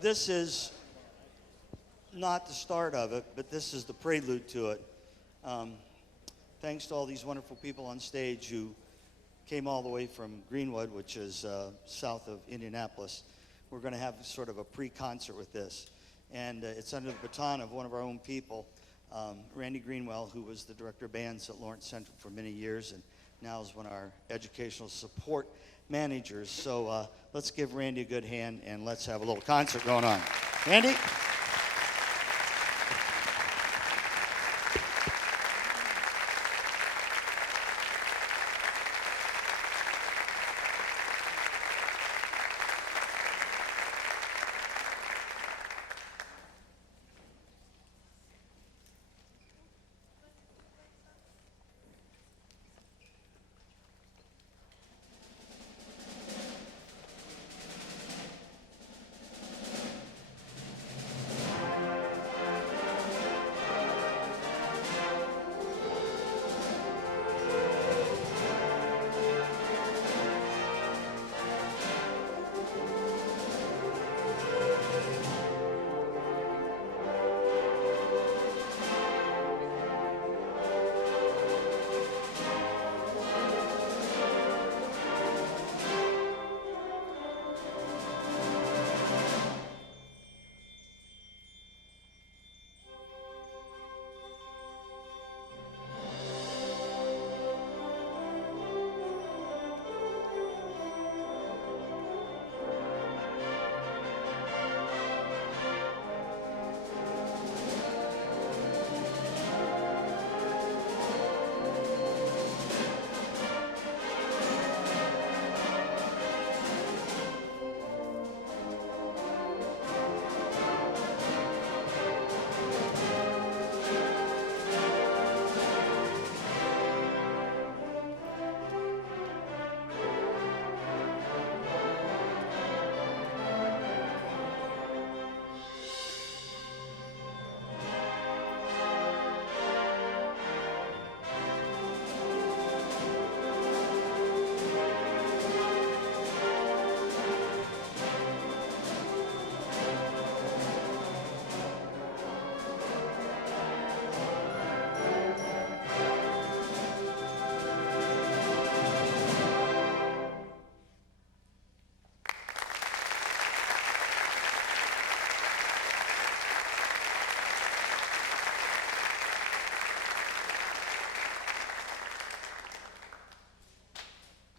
This is not the start of it, but this is the prelude to it. Thanks to all these wonderful people on stage who came all the way from Greenwood, which is south of Indianapolis. We're going to have sort of a pre-concert with this. And it's under the baton of one of our own people, Randy Greenwell, who was the director of bands at Lawrence Central for many years and now is one of our educational support managers. So let's give Randy a good hand and let's have a little concert going on. Randy?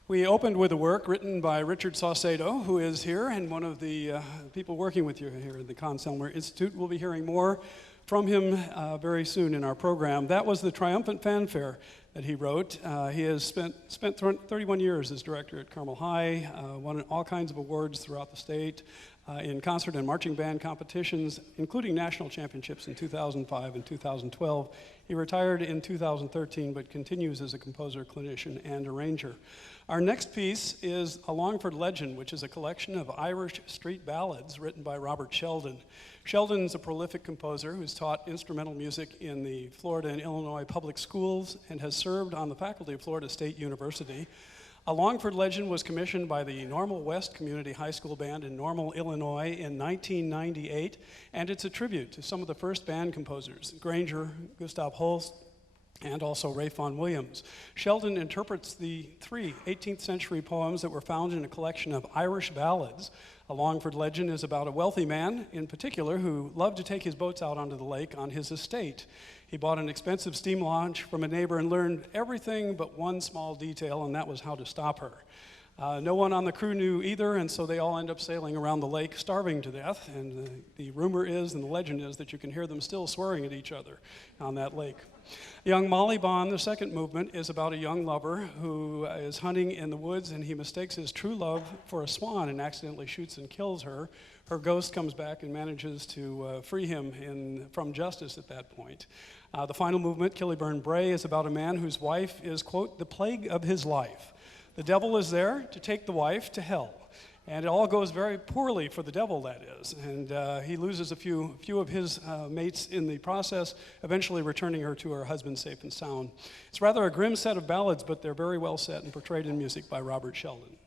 We opened with a work written by Richard Saucedo, who is here, and one of the people working with you here at the Conn-Selmer Institute. We'll be hearing more from him very soon in our program. That was the Triumphant Fanfare that he wrote. He has spent 31 years as director at Carmel High, won all kinds of awards throughout the state in concert and marching band competitions, including national championships in 2005 and 2012. He retired in 2013, but continues as a composer, clinician, and arranger. Our next piece is A Longford Legend, which is a collection of Irish street ballads written by Robert Sheldon. Sheldon's a prolific composer who's taught instrumental music in the Florida and Illinois public schools and has served on the faculty of Florida State University. A Longford Legend was commissioned by the Normal West Community High School Band in Normal, Illinois in 1998, and it's a tribute to some of the first band composers, Granger, Gustav Holst, and also Ray Vaughan Williams. Sheldon interprets the three 18th century poems that were found in a collection of Irish ballads. A Longford Legend is about a wealthy man, in particular, who loved to take his boats out onto the lake on his estate. He bought an expensive steam launch from a neighbor and learned everything but one small detail, and that was how to stop her. No one on the crew knew either, and so they all end up sailing around the lake, starving to death. And the rumor is, and the legend is, that you can hear them still swearing at each other on that lake. Young Molly Bond, the second movement, is about a young lover who is hunting in the woods, and he mistakes his true love for a swan and accidentally shoots and kills her. Her ghost comes back and manages to free him from justice at that point. The final movement, Killyburn Bray, is about a man whose wife is, quote, the plague of his life. The devil is there to take the wife to hell. And it all goes very poorly for the devil, that is. And he loses a few of his mates in the process, eventually returning her to her husband safe and sound. It's rather a grim set of ballads, but they're very well set and portrayed in music by Robert Sheldon.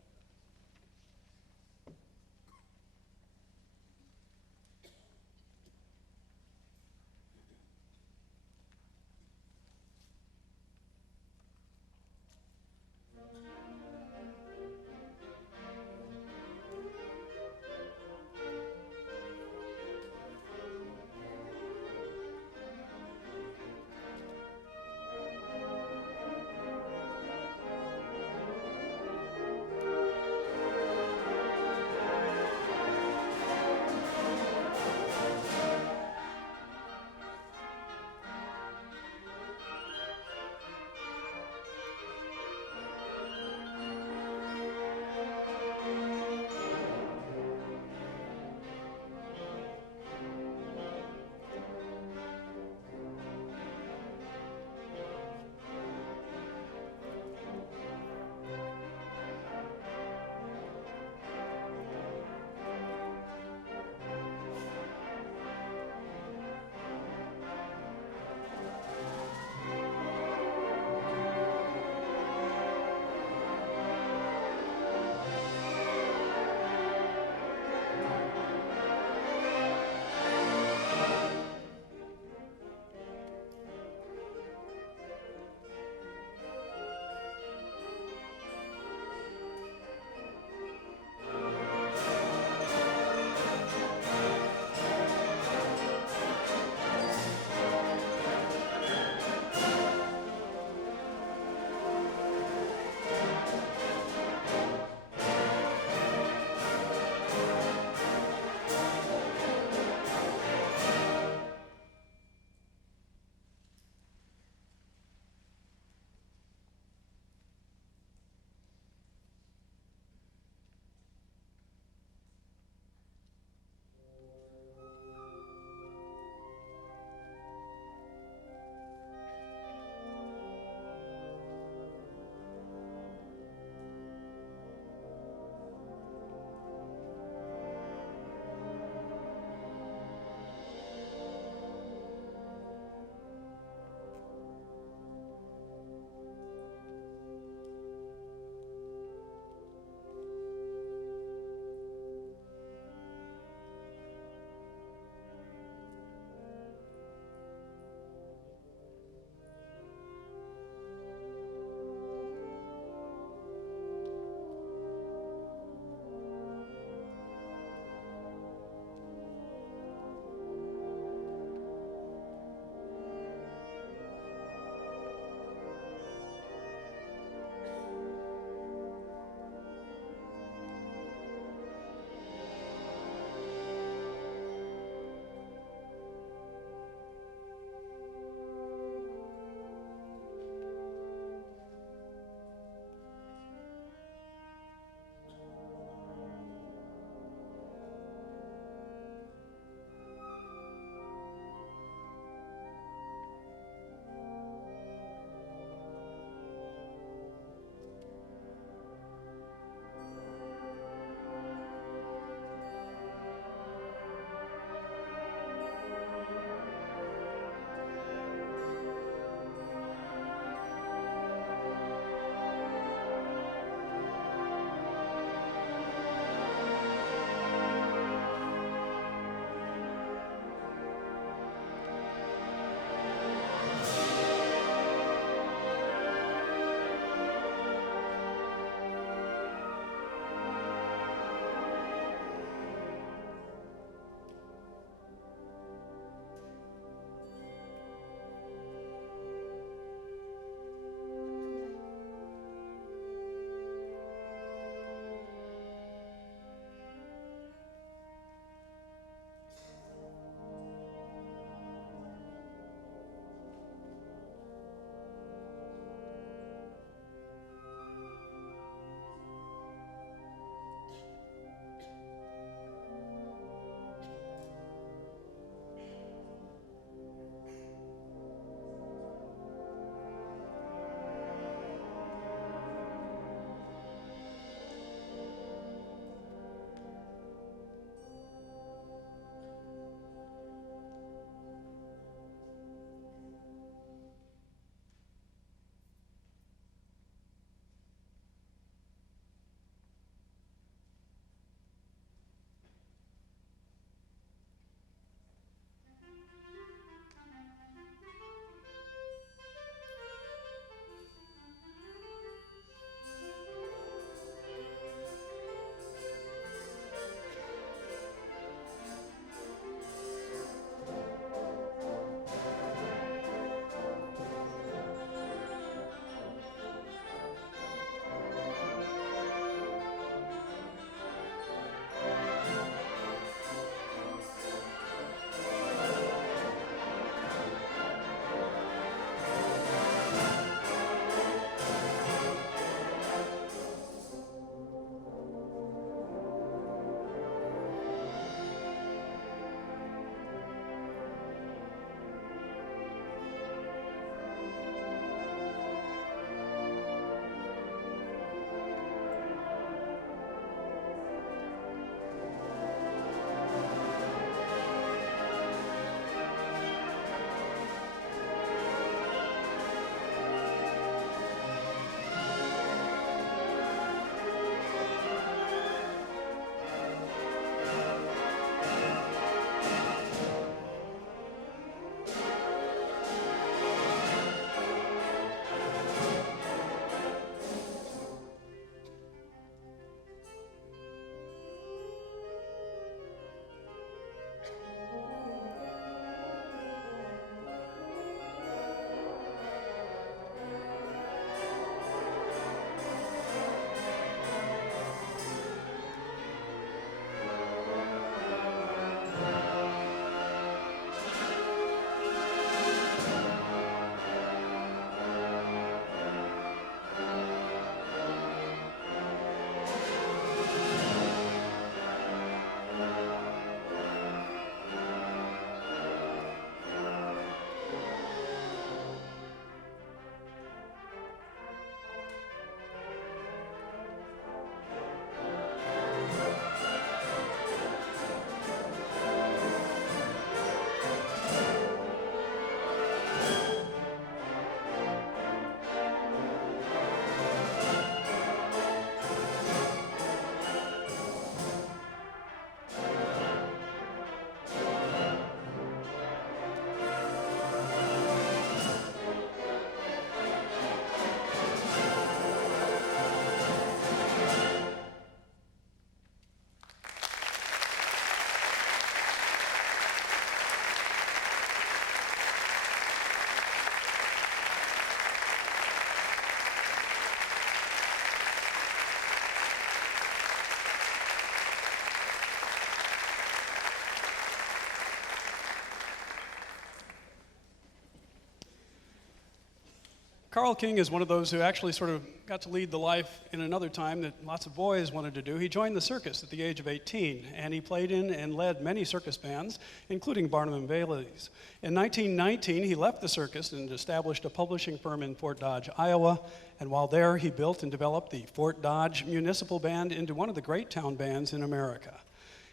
Carl King is one of those who actually sort of got to lead the life in another time that lots of boys wanted to do. He joined the circus at the age of 18, and he played in and led many circus bands, including Barnum and Bailey's. In 1919, he left the circus and established a publishing firm in Fort Dodge, Iowa, and while there, he built and developed the Fort Dodge Municipal Band into one of the great town bands in America.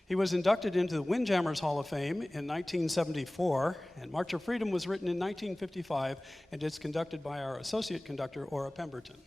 He was inducted into the Windjammers Hall of Fame in 1974, and March of Freedom was written in 1955, and it's conducted by our associate conductor, Ora Pemberton.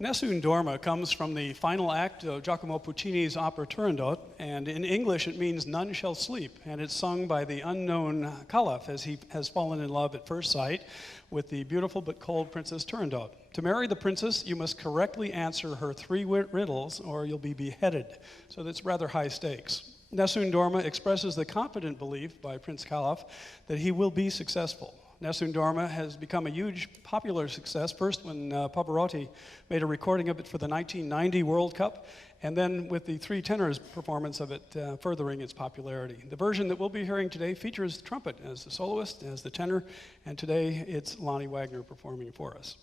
Nessun Dorma comes from the final act of Giacomo Puccini's opera Turandot, and in English it means none shall sleep, and it's sung by the unknown Caliph as he has fallen in love at first sight with the beautiful but cold Princess Turandot. To marry the princess, you must correctly answer her 3 riddles or you'll be beheaded, so that's rather high stakes. Nessun Dorma expresses the confident belief by Prince Caliph that he will be successful. Nessun Dorma has become a huge popular success, first when Pavarotti made a recording of it for the 1990 World Cup, and then with the 3 tenors performance of it furthering its popularity. The version that we'll be hearing today features trumpet as the soloist, as the tenor, and today it's Lonnie Wagner performing for us.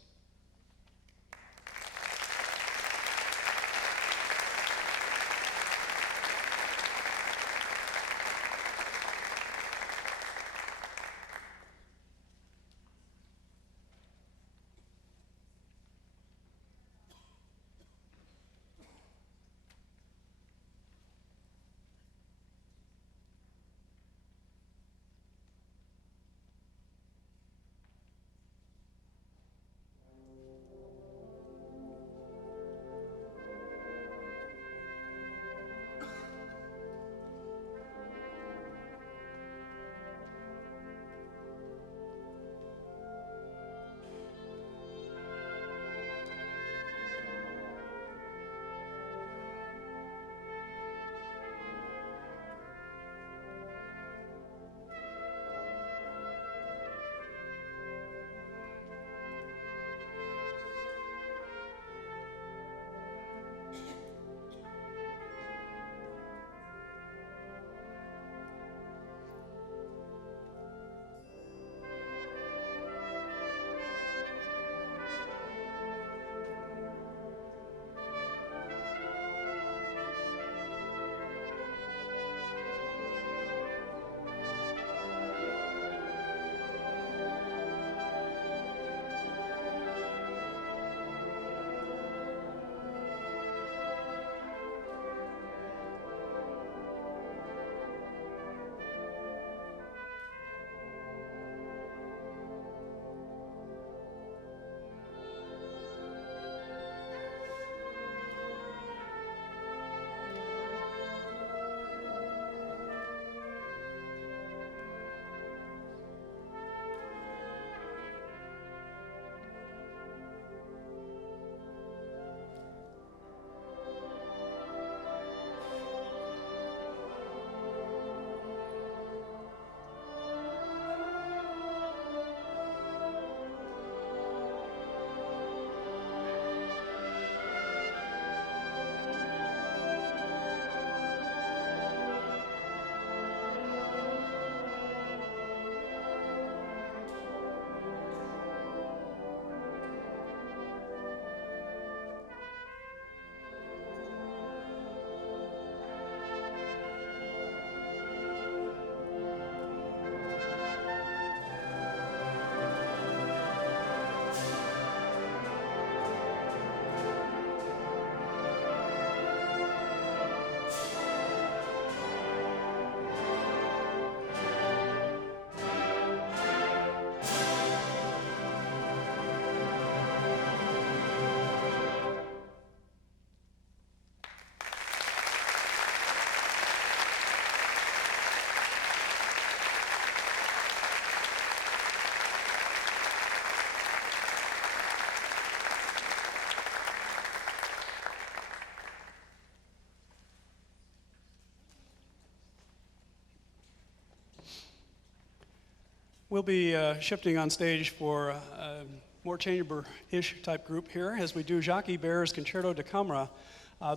We'll be shifting on stage for a more chamber-ish type group here as we do Jacques Ibert's Concerto da Camera,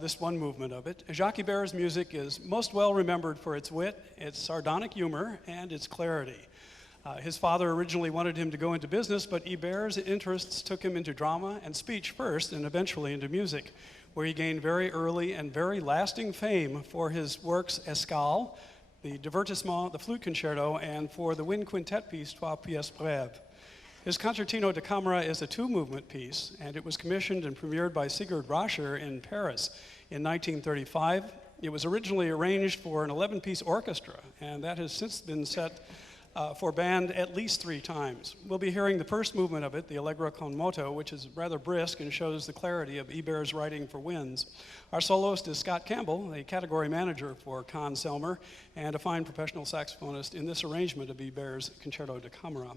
this one movement of it. Jacques Ibert's music is most well remembered for its wit, its sardonic humor, and its clarity. His father originally wanted him to go into business, but Ibert's interests took him into drama and speech first, and eventually into music, where he gained very early and very lasting fame for his works Escale, the Divertissement, the Flute Concerto, and for the wind quintet piece Trois Pièces Brèves. His Concertino da Camera is a two-movement piece, and it was commissioned and premiered by Sigurd Rascher in Paris in 1935. It was originally arranged for an 11-piece orchestra, and that has since been set for band at least 3 times. We'll be hearing the first movement of it, the Allegro con moto, which is rather brisk and shows the clarity of Ibert's writing for winds. Our soloist is Scott Campbell, the category manager for Conn-Selmer, and a fine professional saxophonist in this arrangement of Ibert's Concerto da Camera.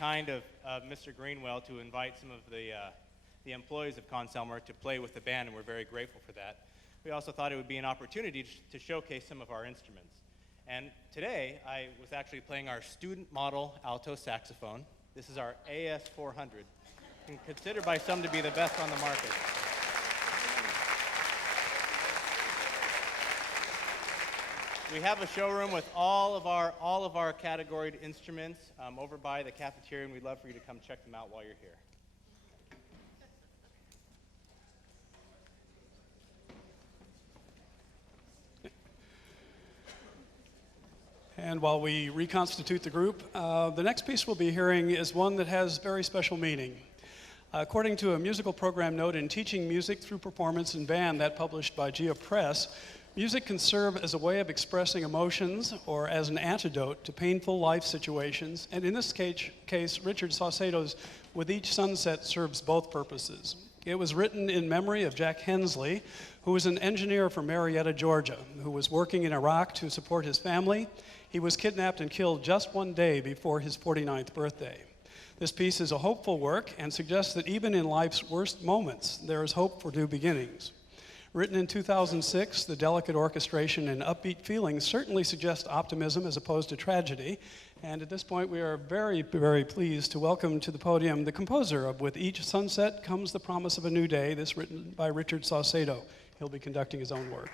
kind of Mr. Greenwell to invite some of the employees of Conn-Selmer to play with the band, and we're very grateful for that. We also thought it would be an opportunity to showcase some of our instruments. And today, I was actually playing our student model alto saxophone. This is our AS400, and considered by some to be the best on the market. We have a showroom with all of our categoried instruments over by the cafeteria, and we'd love for you to come check them out while you're here. And while we reconstitute the group, the next piece we'll be hearing is one that has very special meaning. According to a musical program note in Teaching Music Through Performance in Band, that published by Gia Press, music can serve as a way of expressing emotions or as an antidote to painful life situations. And in this case, Richard Saucedo's With Each Sunset serves both purposes. It was written in memory of Jack Hensley, who was an engineer from Marietta, Georgia, who was working in Iraq to support his family. He was kidnapped and killed just one day before his 49th birthday. This piece is a hopeful work and suggests that even in life's worst moments, there is hope for new beginnings. Written in 2006, the delicate orchestration and upbeat feelings certainly suggest optimism as opposed to tragedy. And at this point, we are very, very pleased to welcome to the podium the composer of With Each Sunset Comes the Promise of a New Day, this written by Richard Saucedo. He'll be conducting his own work.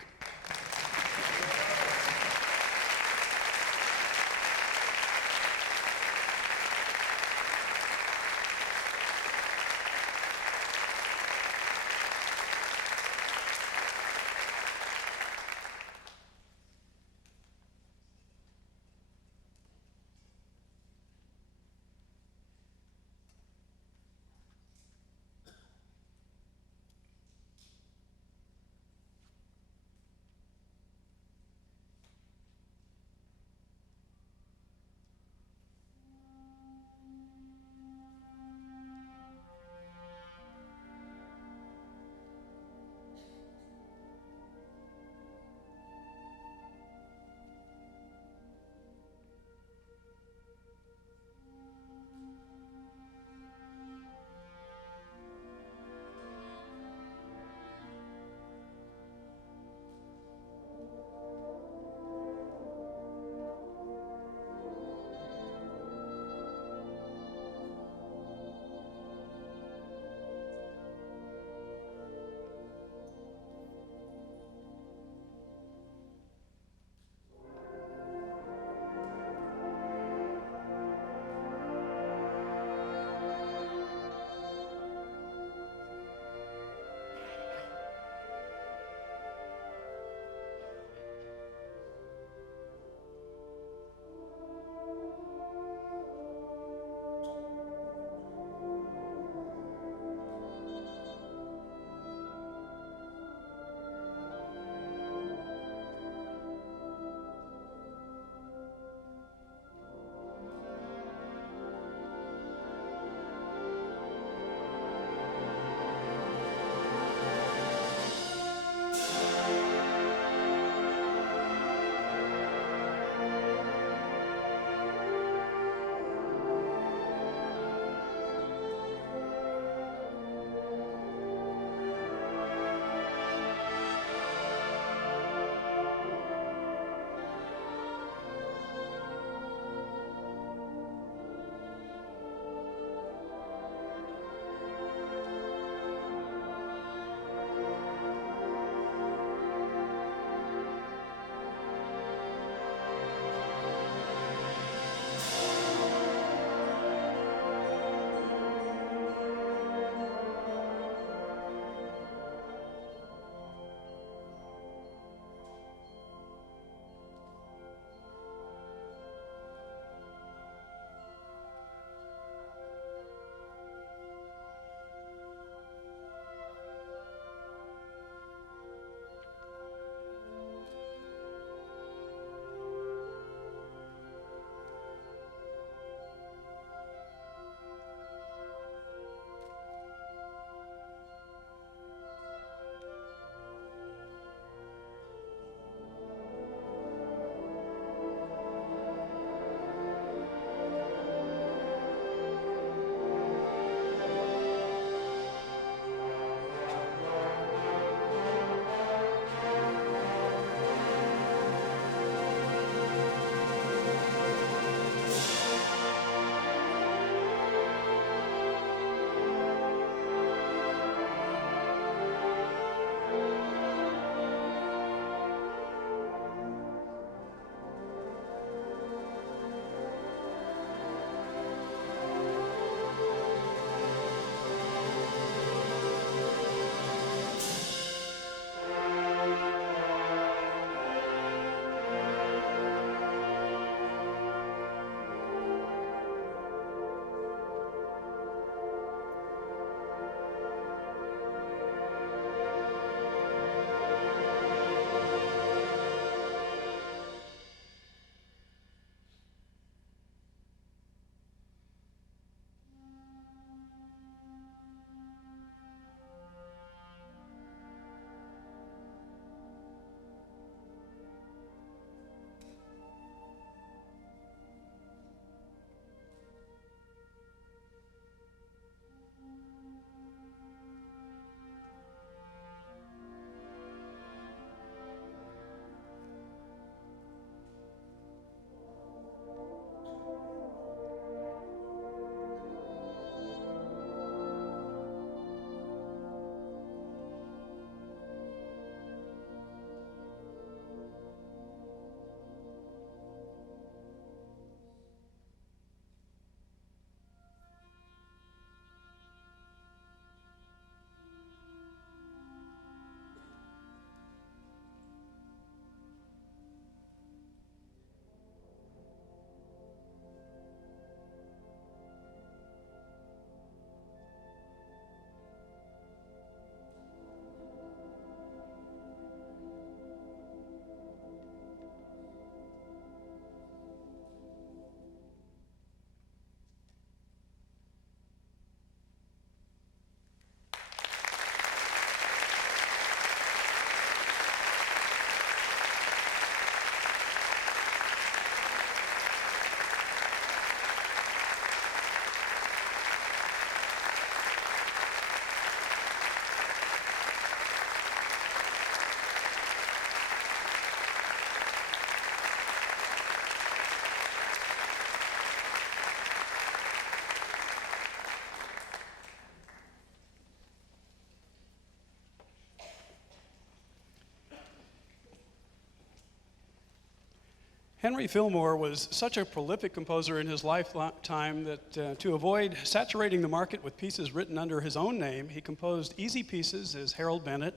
Henry Fillmore was such a prolific composer in his lifetime that to avoid saturating the market with pieces written under his own name, he composed easy pieces as Harold Bennett,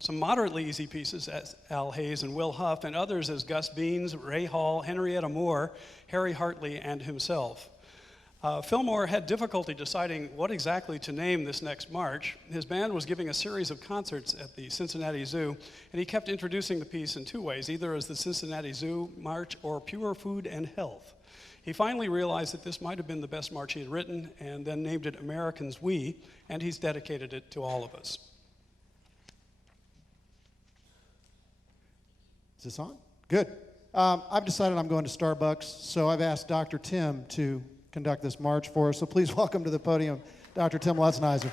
some moderately easy pieces as Al Hayes and Will Huff, and others as Gus Beans, Ray Hall, Henrietta Moore, Harry Hartley, and himself. Fillmore had difficulty deciding what exactly to name this next march. His band was giving a series of concerts at the Cincinnati Zoo, and he kept introducing the piece in two ways, either as the Cincinnati Zoo March or Pure Food and Health. He finally realized that this might have been the best march he had written, and then named it Americans We, and he's dedicated it to all of us. Is this on? Good. I've decided I'm going to Starbucks, so I've asked Dr. Tim to conduct this march for us. So please welcome to the podium Dr. Tim Lutznizer.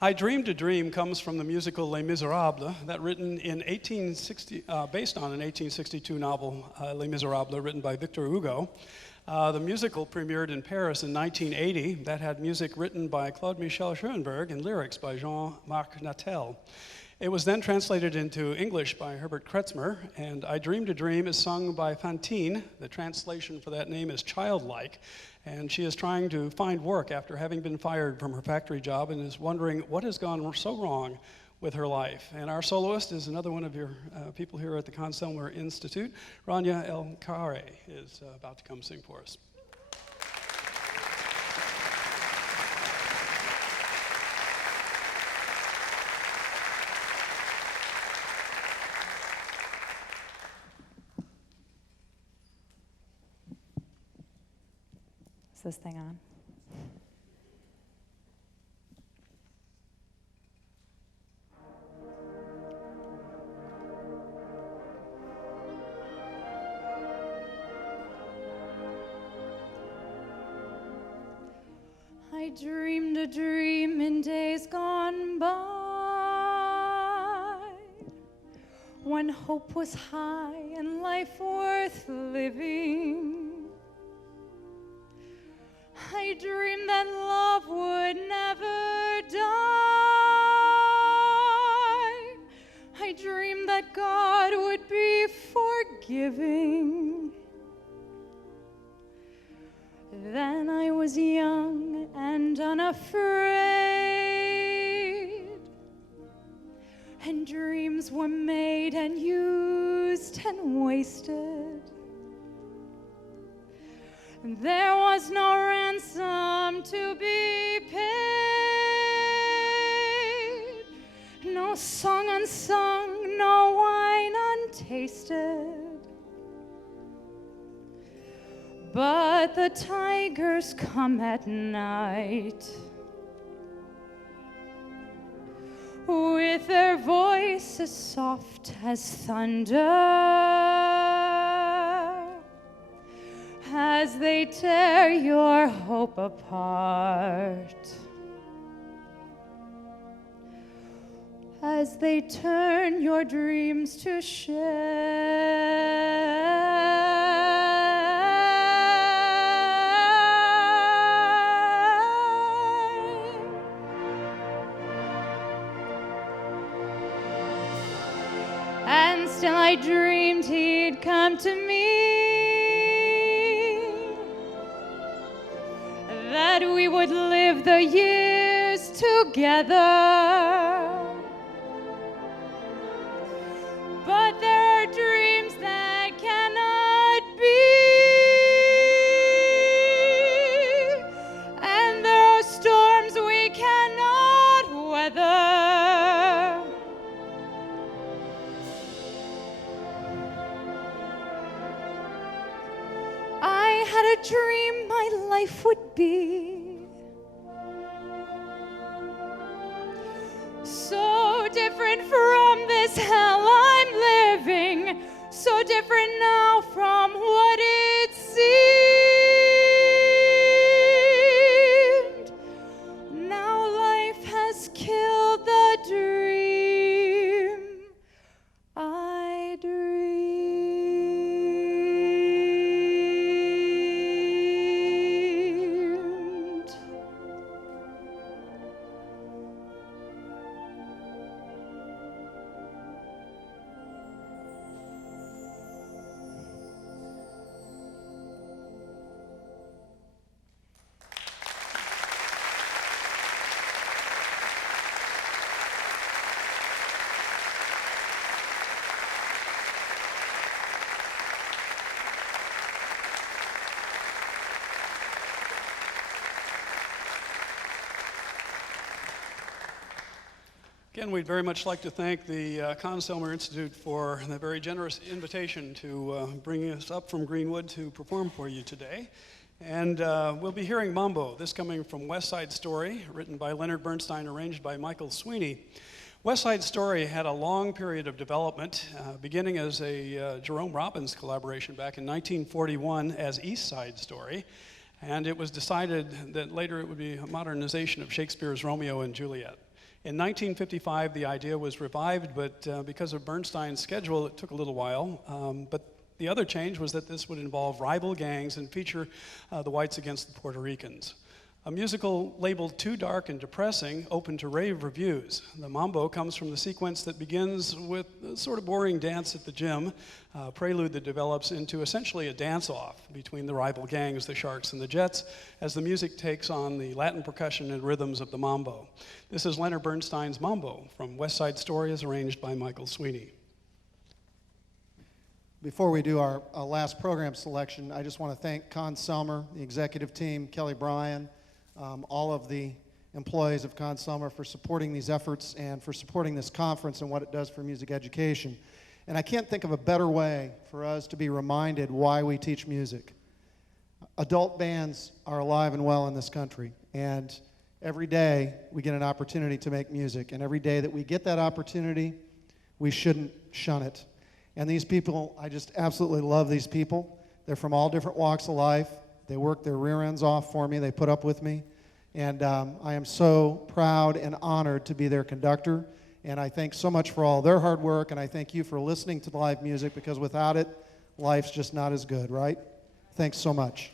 I Dreamed a Dream comes from the musical Les Miserables, that written in 1860, based on an 1862 novel, Les Miserables, written by Victor Hugo. The musical premiered in Paris in 1980. That had music written by Claude Michel Schoenberg and lyrics by Jean-Marc Natel. It was then translated into English by Herbert Kretzmer, and I Dreamed a Dream is sung by Fantine. The translation for that name is childlike, and she is trying to find work after having been fired from her factory job and is wondering what has gone so wrong with her life. And our soloist is another one of your people here at the Conn-Selmer Institute. Rania El Kare is about to come sing for us. Is this thing on? I dreamed a dream in days gone by, when hope was high and life worth living. I dreamed that love would never die. I dreamed that God would be forgiving. Then I was young and unafraid, and dreams were made and used and wasted. There was no ransom to be paid, no song unsung, no wine untasted. But the tigers come at night with their voices soft as thunder, as they tear your hope apart, as they turn your dreams to shame. And still I dreamed he'd come to me, that we would live the years together. But there are dreams that cannot be, and there are storms we cannot weather. I had a dream my life would be so different from this hell I'm living, so different now from what it seemed. Now life has killed the dream I dreamed. Again, we'd very much like to thank the Conn-Selmer Institute for the very generous invitation to bring us up from Greenwood to perform for you today. And we'll be hearing Mambo, this coming from West Side Story, written by Leonard Bernstein, arranged by Michael Sweeney. West Side Story had a long period of development, beginning as a Jerome Robbins collaboration back in 1941 as East Side Story. And it was decided that later it would be a modernization of Shakespeare's Romeo and Juliet. In 1955, the idea was revived, but because of Bernstein's schedule, it took a little while. But the other change was that this would involve rival gangs and feature the whites against the Puerto Ricans. A musical labeled Too Dark and Depressing opened to rave reviews. The mambo comes from the sequence that begins with a sort of boring dance at the gym, a prelude that develops into essentially a dance-off between the rival gangs, the Sharks and the Jets, as the music takes on the Latin percussion and rhythms of the mambo. This is Leonard Bernstein's Mambo from West Side Story, as arranged by Michael Sweeney. Before we do our last program selection, I just want to thank Conn-Selmer, the executive team, Kelly Bryan, all of the employees of Conn-Selmer for supporting these efforts and for supporting this conference and what it does for music education. And I can't think of a better way for us to be reminded why we teach music. Adult bands are alive and well in this country, and every day we get an opportunity to make music, and every day that we get that opportunity, we shouldn't shun it. And these people, I just absolutely love these people. They're from all different walks of life. They work their rear ends off for me. They put up with me. And I am so proud and honored to be their conductor. And I thank so much for all their hard work. And I thank you for listening to the live music, because without it, life's just not as good, right? Thanks so much.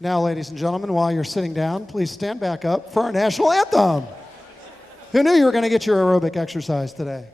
Now, ladies and gentlemen, while you're sitting down, please stand back up for our national anthem. Who knew you were going to get your aerobic exercise today?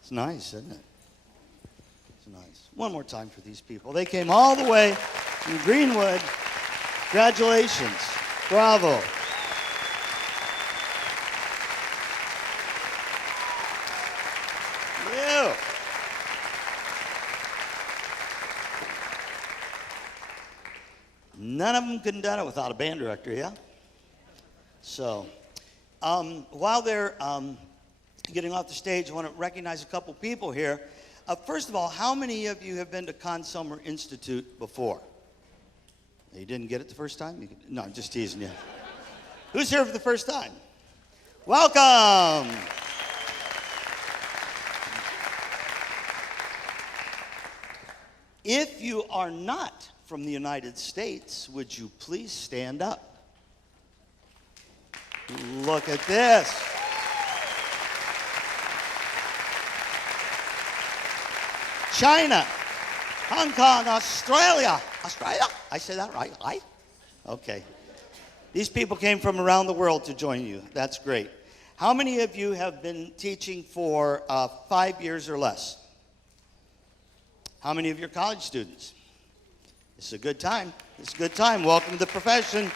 It's nice, isn't it? It's nice. One more time for these people. They came all the way from Greenwood. Congratulations. Bravo. You. None of them could have done it without a band director, yeah? So, while they're getting off the stage, I want to recognize a couple people here. First of all, how many of you have been to Conn-Selmer Institute before? You didn't get it the first time? No, I'm just teasing you. Who's here for the first time? Welcome. If you are not from the United States, would you please stand up? Look at this. China, Hong Kong, Australia. Australia? I say that right? Okay. These people came from around the world to join you. That's great. How many of you have been teaching for 5 years or less? How many of your college students? It's a good time. It's a good time. Welcome to the profession.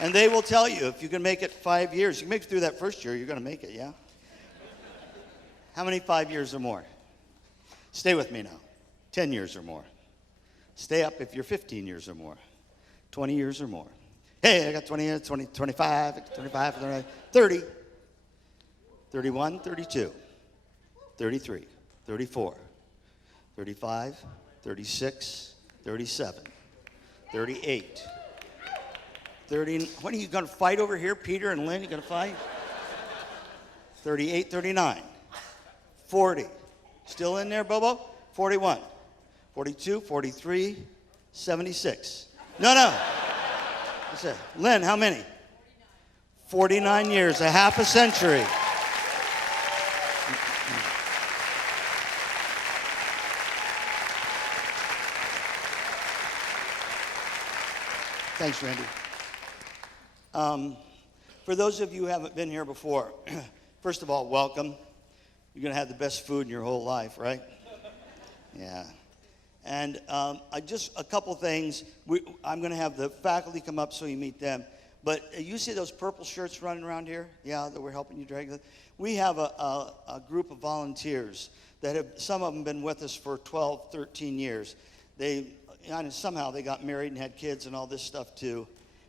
And they will tell you, if you can make it 5 years, you can make it through that first year, you're going to make it, yeah? How many 5 years or more? Stay with me now. 10 years or more. Stay up if you're 15 years or more. 20 years or more. Hey, I got 20 years, 20, 25, 25, 30, 31, 32, 33, 34, 35, 36, 37, 38, 30. What are you going to fight over here, Peter and Lynn? You going to fight? 38, 39. 40. Still in there, Bobo? 41. 42, 43, 76. No. Lynn, how many? 49 years, a half a century. Thanks, Randy. For those of you who haven't been here before, first of all, welcome. You're going to have the best food in your whole life, right? Yeah. And just a couple things. I'm going to have the faculty come up so you meet them. But you see those purple shirts running around here? Yeah, that we're helping you drag. We have a group of volunteers that have, some of them been with us for 12, 13 years. They and somehow they got married and had kids and all this stuff too,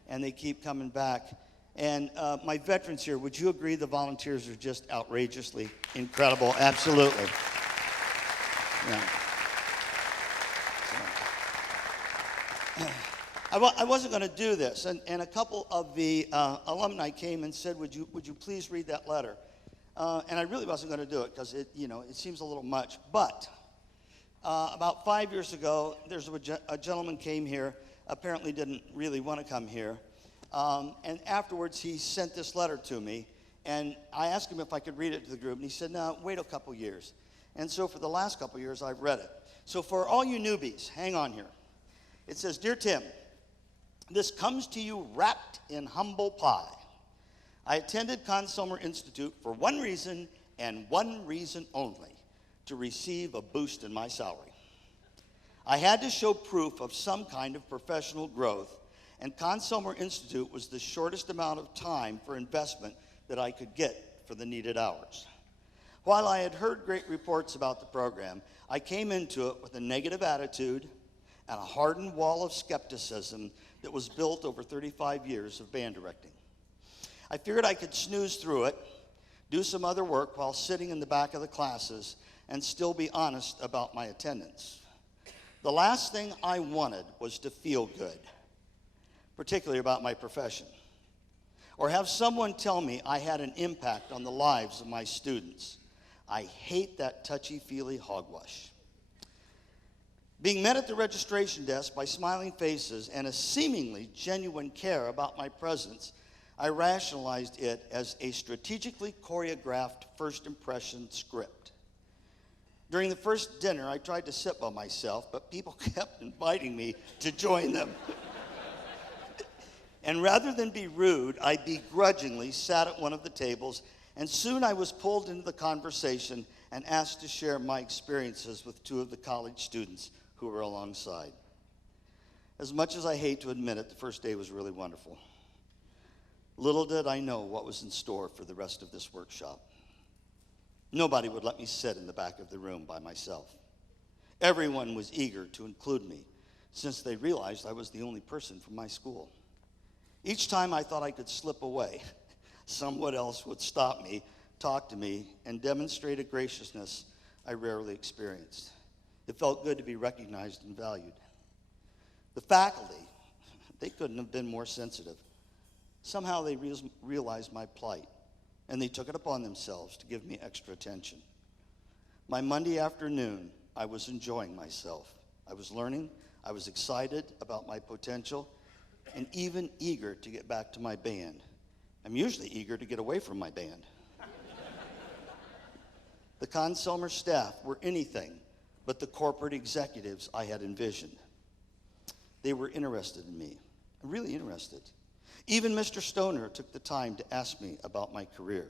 and they keep coming back. And my veterans here, would you agree the volunteers are just outrageously incredible? Absolutely. Yeah. I wasn't going to do this, and a couple of the alumni came and said, would you please read that letter? And I really wasn't going to do it because it seems a little much. But about 5 years ago, there's a gentleman came here, apparently didn't really want to come here, and afterwards he sent this letter to me, and I asked him if I could read it to the group, and he said, no, wait a couple years. And so for the last couple years, I've read it. So for all you newbies, hang on here. It says, Dear Tim, this comes to you wrapped in humble pie. I attended Conn-Selmer Institute for one reason and one reason only, to receive a boost in my salary. I had to show proof of some kind of professional growth, and Conn-Selmer Institute was the shortest amount of time for investment that I could get for the needed hours. While I had heard great reports about the program, I came into it with a negative attitude and a hardened wall of skepticism that was built over 35 years of band directing. I figured I could snooze through it, do some other work while sitting in the back of the classes, and still be honest about my attendance. The last thing I wanted was to feel good, particularly about my profession, or have someone tell me I had an impact on the lives of my students. I hate that touchy-feely hogwash. Being met at the registration desk by smiling faces and a seemingly genuine care about my presence, I rationalized it as a strategically choreographed first impression script. During the first dinner, I tried to sit by myself, but people kept inviting me to join them. And rather than be rude, I begrudgingly sat at one of the tables, and soon I was pulled into the conversation and asked to share my experiences with two of the college students who were alongside. As much as I hate to admit it, the first day was really wonderful. Little did I know what was in store for the rest of this workshop. Nobody would let me sit in the back of the room by myself. Everyone was eager to include me, since they realized I was the only person from my school. Each time I thought I could slip away, someone else would stop me, talk to me, and demonstrate a graciousness I rarely experienced. It felt good to be recognized and valued. The faculty, they couldn't have been more sensitive. Somehow they realized my plight, and they took it upon themselves to give me extra attention. My Monday afternoon, I was enjoying myself. I was learning, I was excited about my potential, and even eager to get back to my band. I'm usually eager to get away from my band. The Conn-Selmer staff were anything but the corporate executives I had envisioned. They were interested in me, really interested. Even Mr. Stoner took the time to ask me about my career.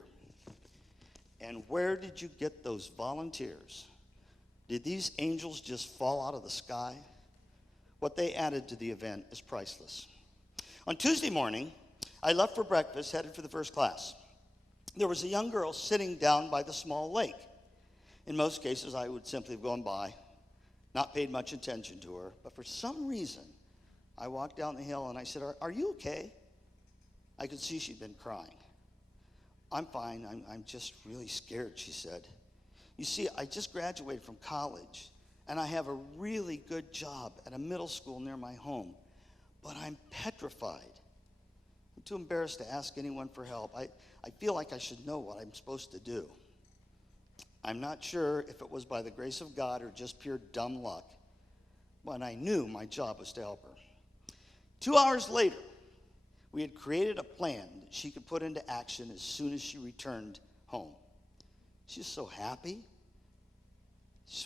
And where did you get those volunteers? Did these angels just fall out of the sky? What they added to the event is priceless. On Tuesday morning, I left for breakfast, headed for the first class. There was a young girl sitting down by the small lake. In most cases, I would simply have gone by, not paid much attention to her, but for some reason, I walked down the hill and I said, are you okay? I could see she'd been crying. I'm fine, I'm just really scared, she said. You see, I just graduated from college, and I have a really good job at a middle school near my home, but I'm petrified. I'm too embarrassed to ask anyone for help. I feel like I should know what I'm supposed to do. I'm not sure if it was by the grace of God or just pure dumb luck, but I knew my job was to help her. 2 hours later, we had created a plan that she could put into action as soon as she returned home. She was so happy.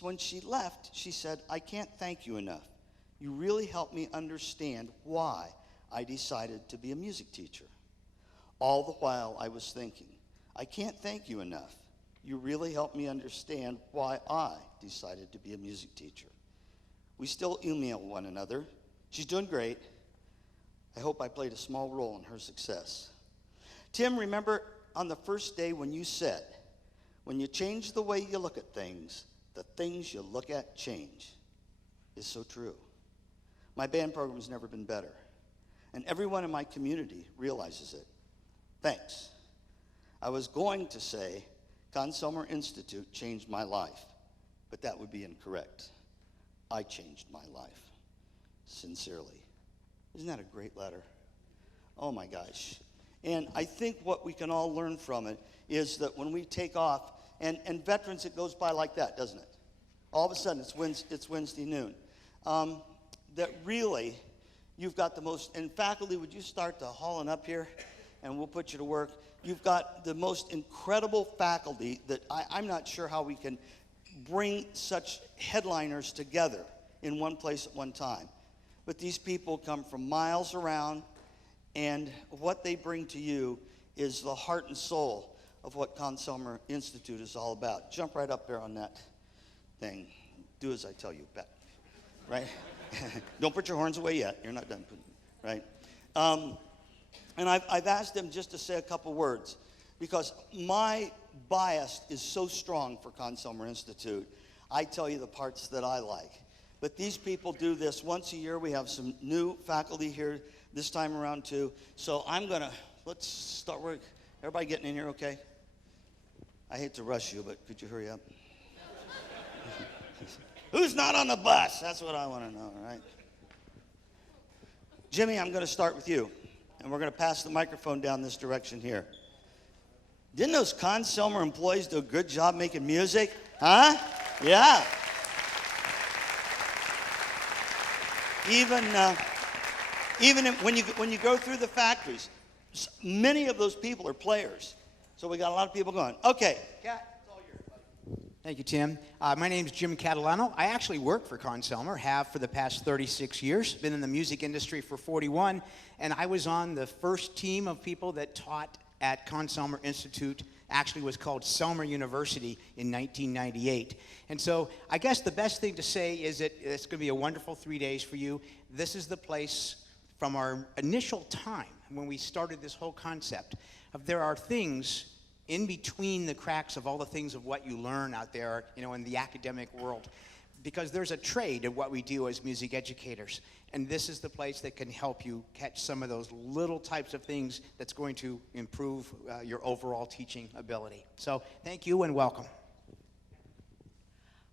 When she left, she said, I can't thank you enough. You really helped me understand why I decided to be a music teacher. All the while I was thinking, I can't thank you enough. You really helped me understand why I decided to be a music teacher. We still email one another. She's doing great. I hope I played a small role in her success. Tim, remember on the first day when you said, when you change the way you look at things, the things you look at change. Is so true. My band program has never been better. And everyone in my community realizes it. Thanks. I was going to say Conn-Selmer Institute changed my life, but that would be incorrect. I changed my life. Sincerely. Isn't that a great letter? Oh my gosh. And I think what we can all learn from it is that when we take off, and veterans, it goes by like that, doesn't it? All of a sudden, it's Wednesday noon. That really, you've got the most, and faculty, would you start to hauling up here, and we'll put you to work. You've got the most incredible faculty that I'm not sure how we can bring such headliners together in one place at one time. But these people come from miles around, and what they bring to you is the heart and soul of what Conn-Selmer Institute is all about. Jump right up there on that thing. Do as I tell you, bet. Right? Don't put your horns away yet. You're not done. Right? And I've asked them just to say a couple words because my bias is so strong for Conn-Selmer Institute. I tell you the parts that I like. But these people do this once a year. We have some new faculty here this time around too. So let's start work. Everybody getting in here okay? I hate to rush you, but could you hurry up? Who's not on the bus? That's what I want to know, right? Jimmy, I'm going to start with you. And we're going to pass the microphone down this direction here. Didn't those Conn-Selmer employees do a good job making music? Huh? Yeah. When you go through the factories, many of those people are players. So we got a lot of people going. Okay, Kat, it's all yours, buddy. Thank you, Tim. My name is Jim Catalano. I actually work for Conn-Selmer, have for the past 36 years, been in the music industry for 41, and I was on the first team of people that taught at Conn-Selmer Institute, actually was called Selmer University in 1998. And so I guess the best thing to say is that it's going to be a wonderful 3 days for you. This is the place from our initial time when we started this whole concept of there are things in between the cracks of all the things of what you learn out there, in the academic world. Because there's a trade in what we do as music educators. And this is the place that can help you catch some of those little types of things that's going to improve your overall teaching ability. So thank you and welcome.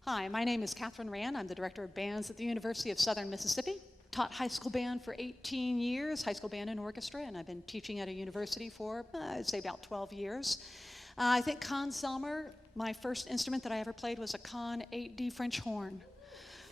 Hi, my name is Catherine Rand. I'm the Director of Bands at the University of Southern Mississippi. Taught high school band for 18 years, high school band and orchestra, and I've been teaching at a university for, I'd say, about 12 years. I think Conn-Selmer, my first instrument that I ever played was a Conn 8D French horn.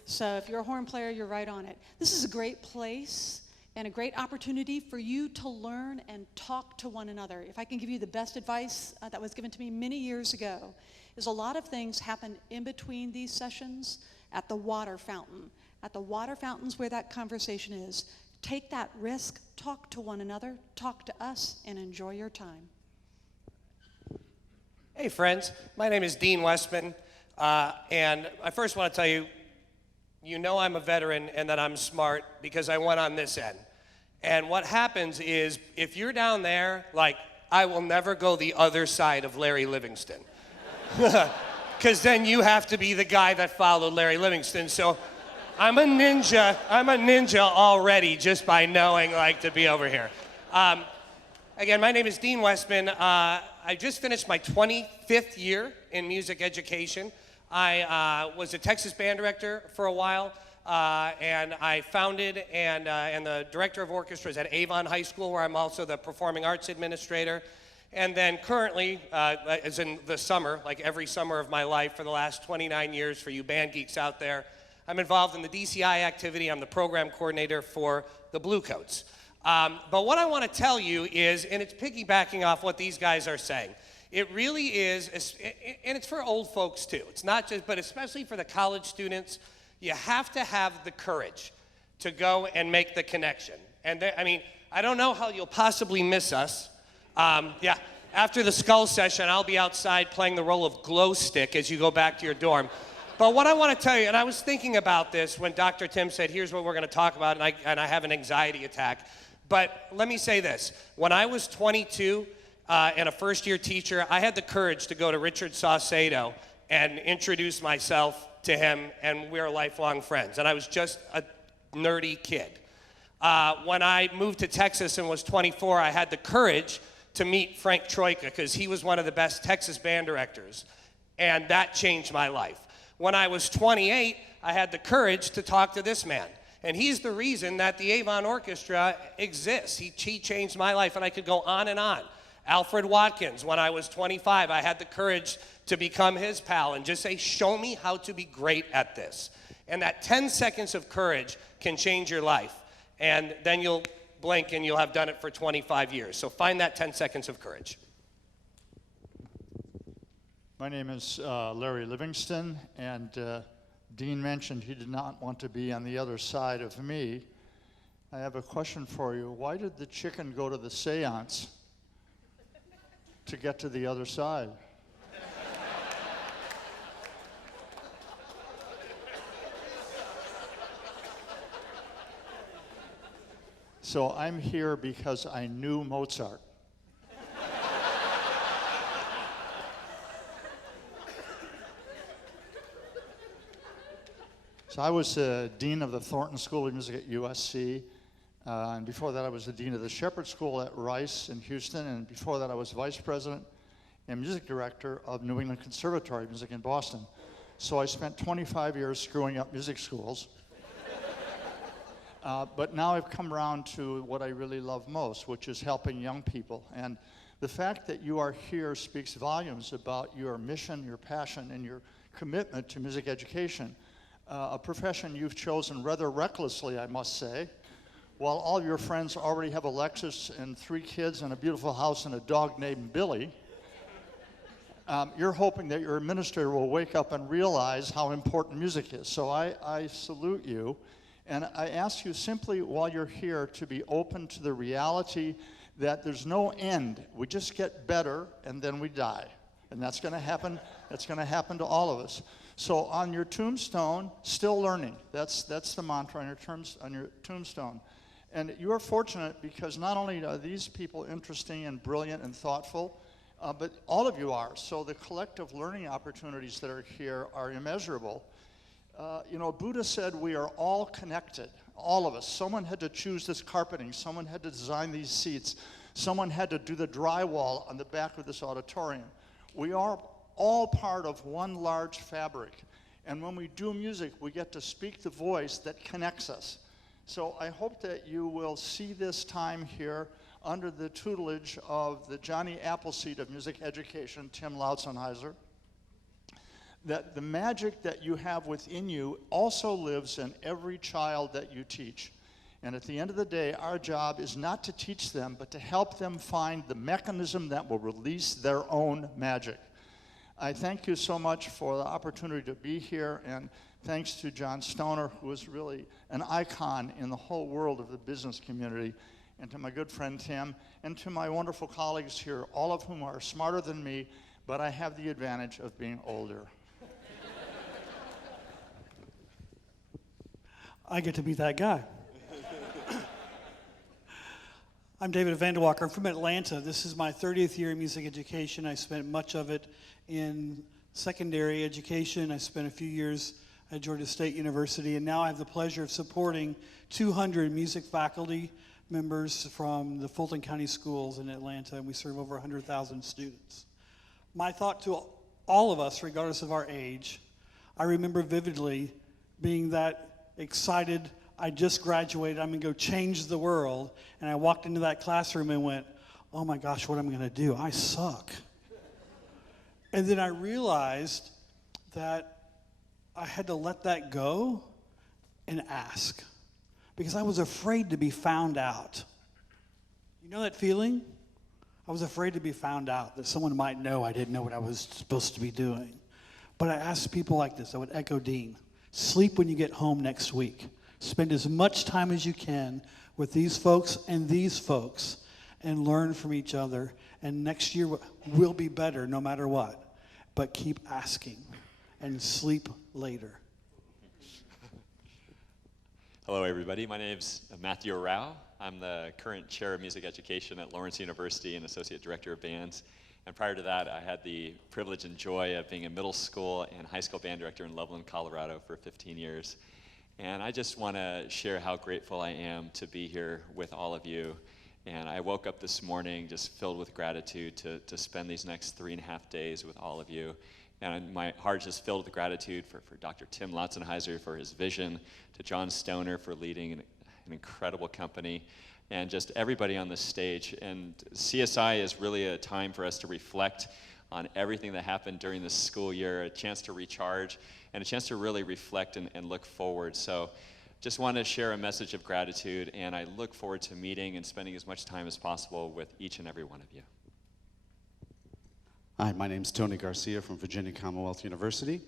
So if you're a horn player, you're right on it. This is a great place and a great opportunity for you to learn and talk to one another. If I can give you the best advice that was given to me many years ago, is a lot of things happen in between these sessions at the water fountain. At the water fountains where that conversation is, take that risk, talk to one another, talk to us, and enjoy your time. Hey friends, my name is Dean Westman, and I first want to tell you, I'm a veteran and that I'm smart because I went on this end. And what happens is, if you're down there, I will never go the other side of Larry Livingston. Because then you have to be the guy that followed Larry Livingston. So I'm a ninja already just by knowing to be over here. Again, my name is Dean Westman. I just finished my 25th year in music education. I was a Texas band director for a while, and I founded and the director of orchestras at Avon High School, where I'm also the performing arts administrator. And then currently, as in the summer, every summer of my life for the last 29 years, for you band geeks out there, I'm involved in the DCI activity. I'm the program coordinator for the Bluecoats. But what I want to tell you is, and it's piggybacking off what these guys are saying, it really is, and it's for old folks too. It's not just, but especially for the college students, you have to have the courage to go and make the connection. And I don't know how you'll possibly miss us. After the skull session, I'll be outside playing the role of glow stick as you go back to your dorm. But what I want to tell you, and I was thinking about this when Dr. Tim said, here's what we're going to talk about, and I have an anxiety attack. But let me say this. When I was 22 and a first-year teacher, I had the courage to go to Richard Saucedo and introduce myself to him, and we're lifelong friends. And I was just a nerdy kid. When I moved to Texas and was 24, I had the courage to meet Frank Troika because he was one of the best Texas band directors, and that changed my life. When I was 28, I had the courage to talk to this man, and he's the reason that the Avon Orchestra exists. He changed my life, and I could go on and on. Alfred Watkins, when I was 25, I had the courage to become his pal and just say, show me how to be great at this. And that 10 seconds of courage can change your life. And then you'll blink and you'll have done it for 25 years. So find that 10 seconds of courage. My name is Larry Livingston, and Dean mentioned he did not want to be on the other side of me. I have a question for you. Why did the chicken go to the seance to get to the other side? So I'm here because I knew Mozart. So I was dean of the Thornton School of Music at USC, and before that I was the dean of the Shepherd School at Rice in Houston, and before that I was vice president and music director of New England Conservatory of Music in Boston. So I spent 25 years screwing up music schools. But now I've come around to what I really love most, which is helping young people. And the fact that you are here speaks volumes about your mission, your passion, and your commitment to music education, a profession you've chosen rather recklessly, I must say. While all of your friends already have a Lexus and 3 kids and a beautiful house and a dog named Billy, you're hoping that your administrator will wake up and realize how important music is. So I salute you. And I ask you simply while you're here to be open to the reality that there's no end. We just get better and then we die. And that's going to happen. That's going to happen to all of us. So on your tombstone, still learning. That's the mantra on your tombstone. And you are fortunate because not only are these people interesting and brilliant and thoughtful, but all of you are. So the collective learning opportunities that are here are immeasurable. You know, Buddha said we are all connected, all of us. Someone had to choose this carpeting. Someone had to design these seats. Someone had to do the drywall on the back of this auditorium. We are all part of one large fabric. And when we do music, we get to speak the voice that connects us. So I hope that you will see this time here under the tutelage of the Johnny Appleseed of music education, Tim Lautzenheiser, that the magic that you have within you also lives in every child that you teach. And at the end of the day, our job is not to teach them, but to help them find the mechanism that will release their own magic. I thank you so much for the opportunity to be here, and thanks to John Stoner, who is really an icon in the whole world of the business community, and to my good friend Tim, and to my wonderful colleagues here, all of whom are smarter than me, but I have the advantage of being older. I get to be that guy. I'm David Vanderwalker. I'm from Atlanta. This is my 30th year in music education. I spent much of it in secondary education. I spent a few years at Georgia State University, and now I have the pleasure of supporting 200 music faculty members from the Fulton County Schools in Atlanta, and we serve over 100,000 students. My thought to all of us, regardless of our age, I remember vividly being that excited, I just graduated, I'm gonna go change the world, and I walked into that classroom and went, oh my gosh, what am I gonna do? I suck. And then I realized that I had to let that go and ask, because I was afraid to be found out. You know that feeling? I was afraid to be found out, that someone might know I didn't know what I was supposed to be doing. But I asked people like this, I would echo Dean, sleep when you get home next week. Spend as much time as you can with these folks and learn from each other. And next year will be better no matter what. But keep asking and sleep later. Hello, everybody. My name's Matthew Rao. I'm the current chair of music education at Lawrence University and associate director of bands. And prior to that, I had the privilege and joy of being a middle school and high school band director in Loveland, Colorado for 15 years. And I just want to share how grateful I am to be here with all of you. And I woke up this morning just filled with gratitude to spend these next 3.5 days with all of you. And my heart just filled with gratitude for Dr. Tim Lotzenheiser for his vision, to John Stoner for leading an incredible company, and just everybody on this stage. And CSI is really a time for us to reflect on everything that happened during this school year, a chance to recharge, and a chance to really reflect and look forward. So just want to share a message of gratitude, and I look forward to meeting and spending as much time as possible with each and every one of you. Hi, my name's Tony Garcia from Virginia Commonwealth University,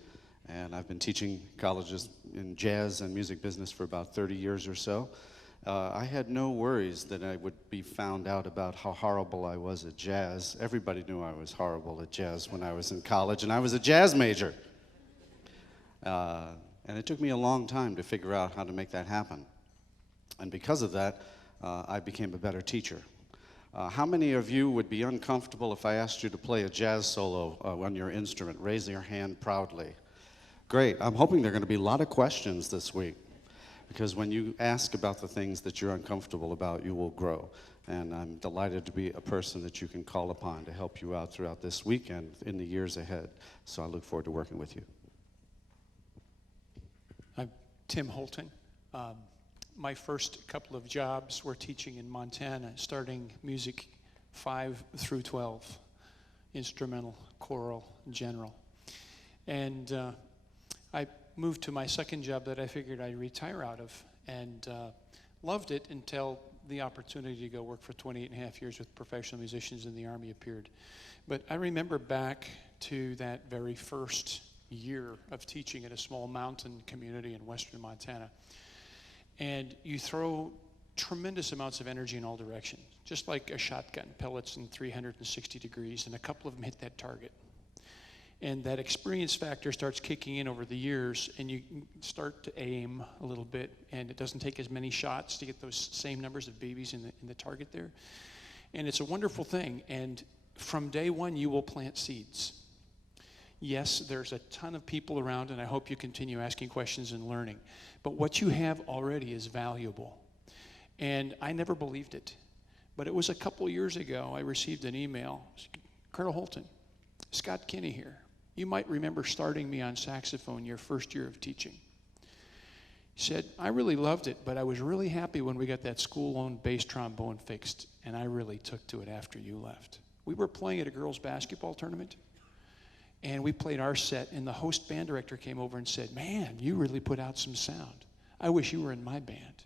and I've been teaching colleges in jazz and music business for about 30 years or so. I had no worries that I would be found out about how horrible I was at jazz. Everybody knew I was horrible at jazz when I was in college, and I was a jazz major. And it took me a long time to figure out how to make that happen. And because of that, I became a better teacher. How many of you would be uncomfortable if I asked you to play a jazz solo on your instrument? Raise your hand proudly. Great. I'm hoping there are going to be a lot of questions this week, because when you ask about the things that you're uncomfortable about, you will grow. And I'm delighted to be a person that you can call upon to help you out throughout this week and in the years ahead. So I look forward to working with you. I'm Tim Holton. My first couple of jobs were teaching in Montana, starting music 5 through 12, instrumental, choral, general. And I moved to my second job that I figured I'd retire out of, and loved it until the opportunity to go work for 28.5 years with professional musicians in the Army appeared. But I remember back to that very first year of teaching at a small mountain community in western Montana. And you throw tremendous amounts of energy in all directions, just like a shotgun, pellets in 360 degrees, and a couple of them hit that target. And that experience factor starts kicking in over the years, and you start to aim a little bit, and it doesn't take as many shots to get those same numbers of babies in the target there. And it's a wonderful thing, and from day one, you will plant seeds. Yes, there's a ton of people around, and I hope you continue asking questions and learning. But what you have already is valuable. And I never believed it. But it was a couple years ago, I received an email. Colonel Holton, Scott Kinney here. You might remember starting me on saxophone your first year of teaching. He said, I really loved it, but I was really happy when we got that school-owned bass trombone fixed, and I really took to it after you left. We were playing at a girls' basketball tournament, and we played our set, and the host band director came over and said, man, you really put out some sound. I wish you were in my band.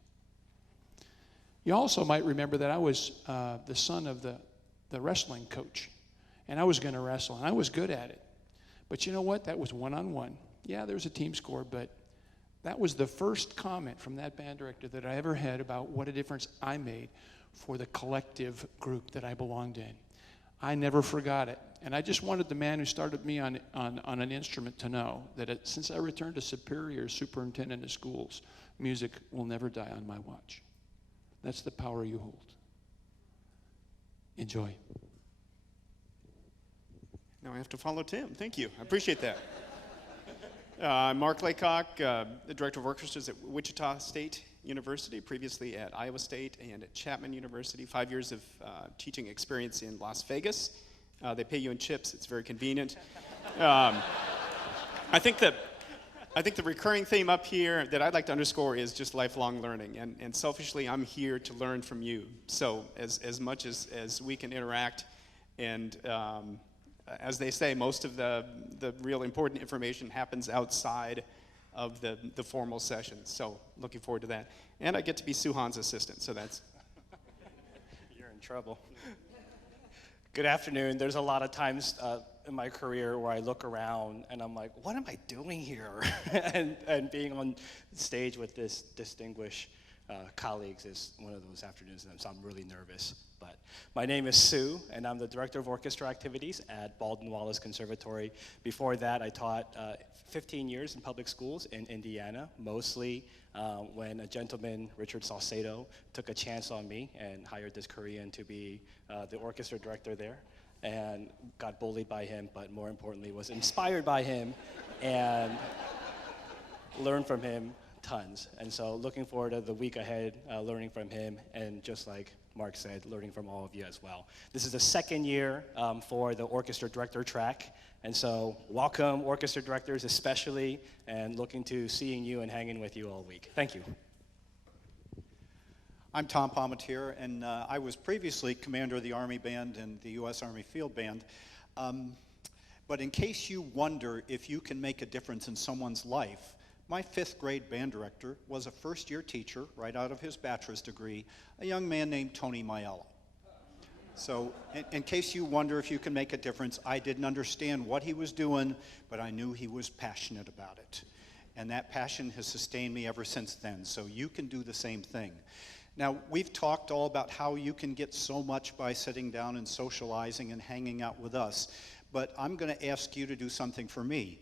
You also might remember that I was the son of the wrestling coach, and I was going to wrestle, and I was good at it. But you know what? That was one-on-one. Yeah, there was a team score, but that was the first comment from that band director that I ever had about what a difference I made for the collective group that I belonged in. I never forgot it. And I just wanted the man who started me on an instrument to know that since I returned to Superior Superintendent of Schools, music will never die on my watch. That's the power you hold. Enjoy. Now I have to follow Tim. Thank you. I appreciate that. I'm Mark Laycock, the Director of Orchestras at Wichita State University, previously at Iowa State and at Chapman University. 5 years of teaching experience in Las Vegas. They pay you in chips. It's very convenient. I think the recurring theme up here that I'd like to underscore is just lifelong learning. And selfishly, I'm here to learn from you. So as much as we can interact, and as they say, most of the real important information happens outside of the formal sessions. So looking forward to that. And I get to be Suhan's assistant, so that's... You're in trouble. Good afternoon. There's a lot of times in my career where I look around and I'm like, what am I doing here? and being on stage with this distinguished colleagues is one of those afternoons, and so I'm really nervous. But my name is Sue, and I'm the Director of Orchestra Activities at Baldwin Wallace Conservatory. Before that, I taught 15 years in public schools in Indiana, mostly when a gentleman, Richard Salcedo, took a chance on me and hired this Korean to be the orchestra director there, and got bullied by him, but more importantly was inspired by him and learned from him tons. And so looking forward to the week ahead, learning from him, and just like Mark said, learning from all of you as well. This is the second year for the orchestra director track. And so welcome, orchestra directors especially, and looking to seeing you and hanging with you all week. Thank you. I'm Tom Palmatier, and I was previously commander of the Army Band and the U.S. Army Field Band. But in case you wonder if you can make a difference in someone's life, my 5th grade band director was a first-year teacher right out of his bachelor's degree, a young man named Tony Maiello. So in case you wonder if you can make a difference, I didn't understand what he was doing, but I knew he was passionate about it. And that passion has sustained me ever since then, so you can do the same thing. Now, we've talked all about how you can get so much by sitting down and socializing and hanging out with us, but I'm going to ask you to do something for me.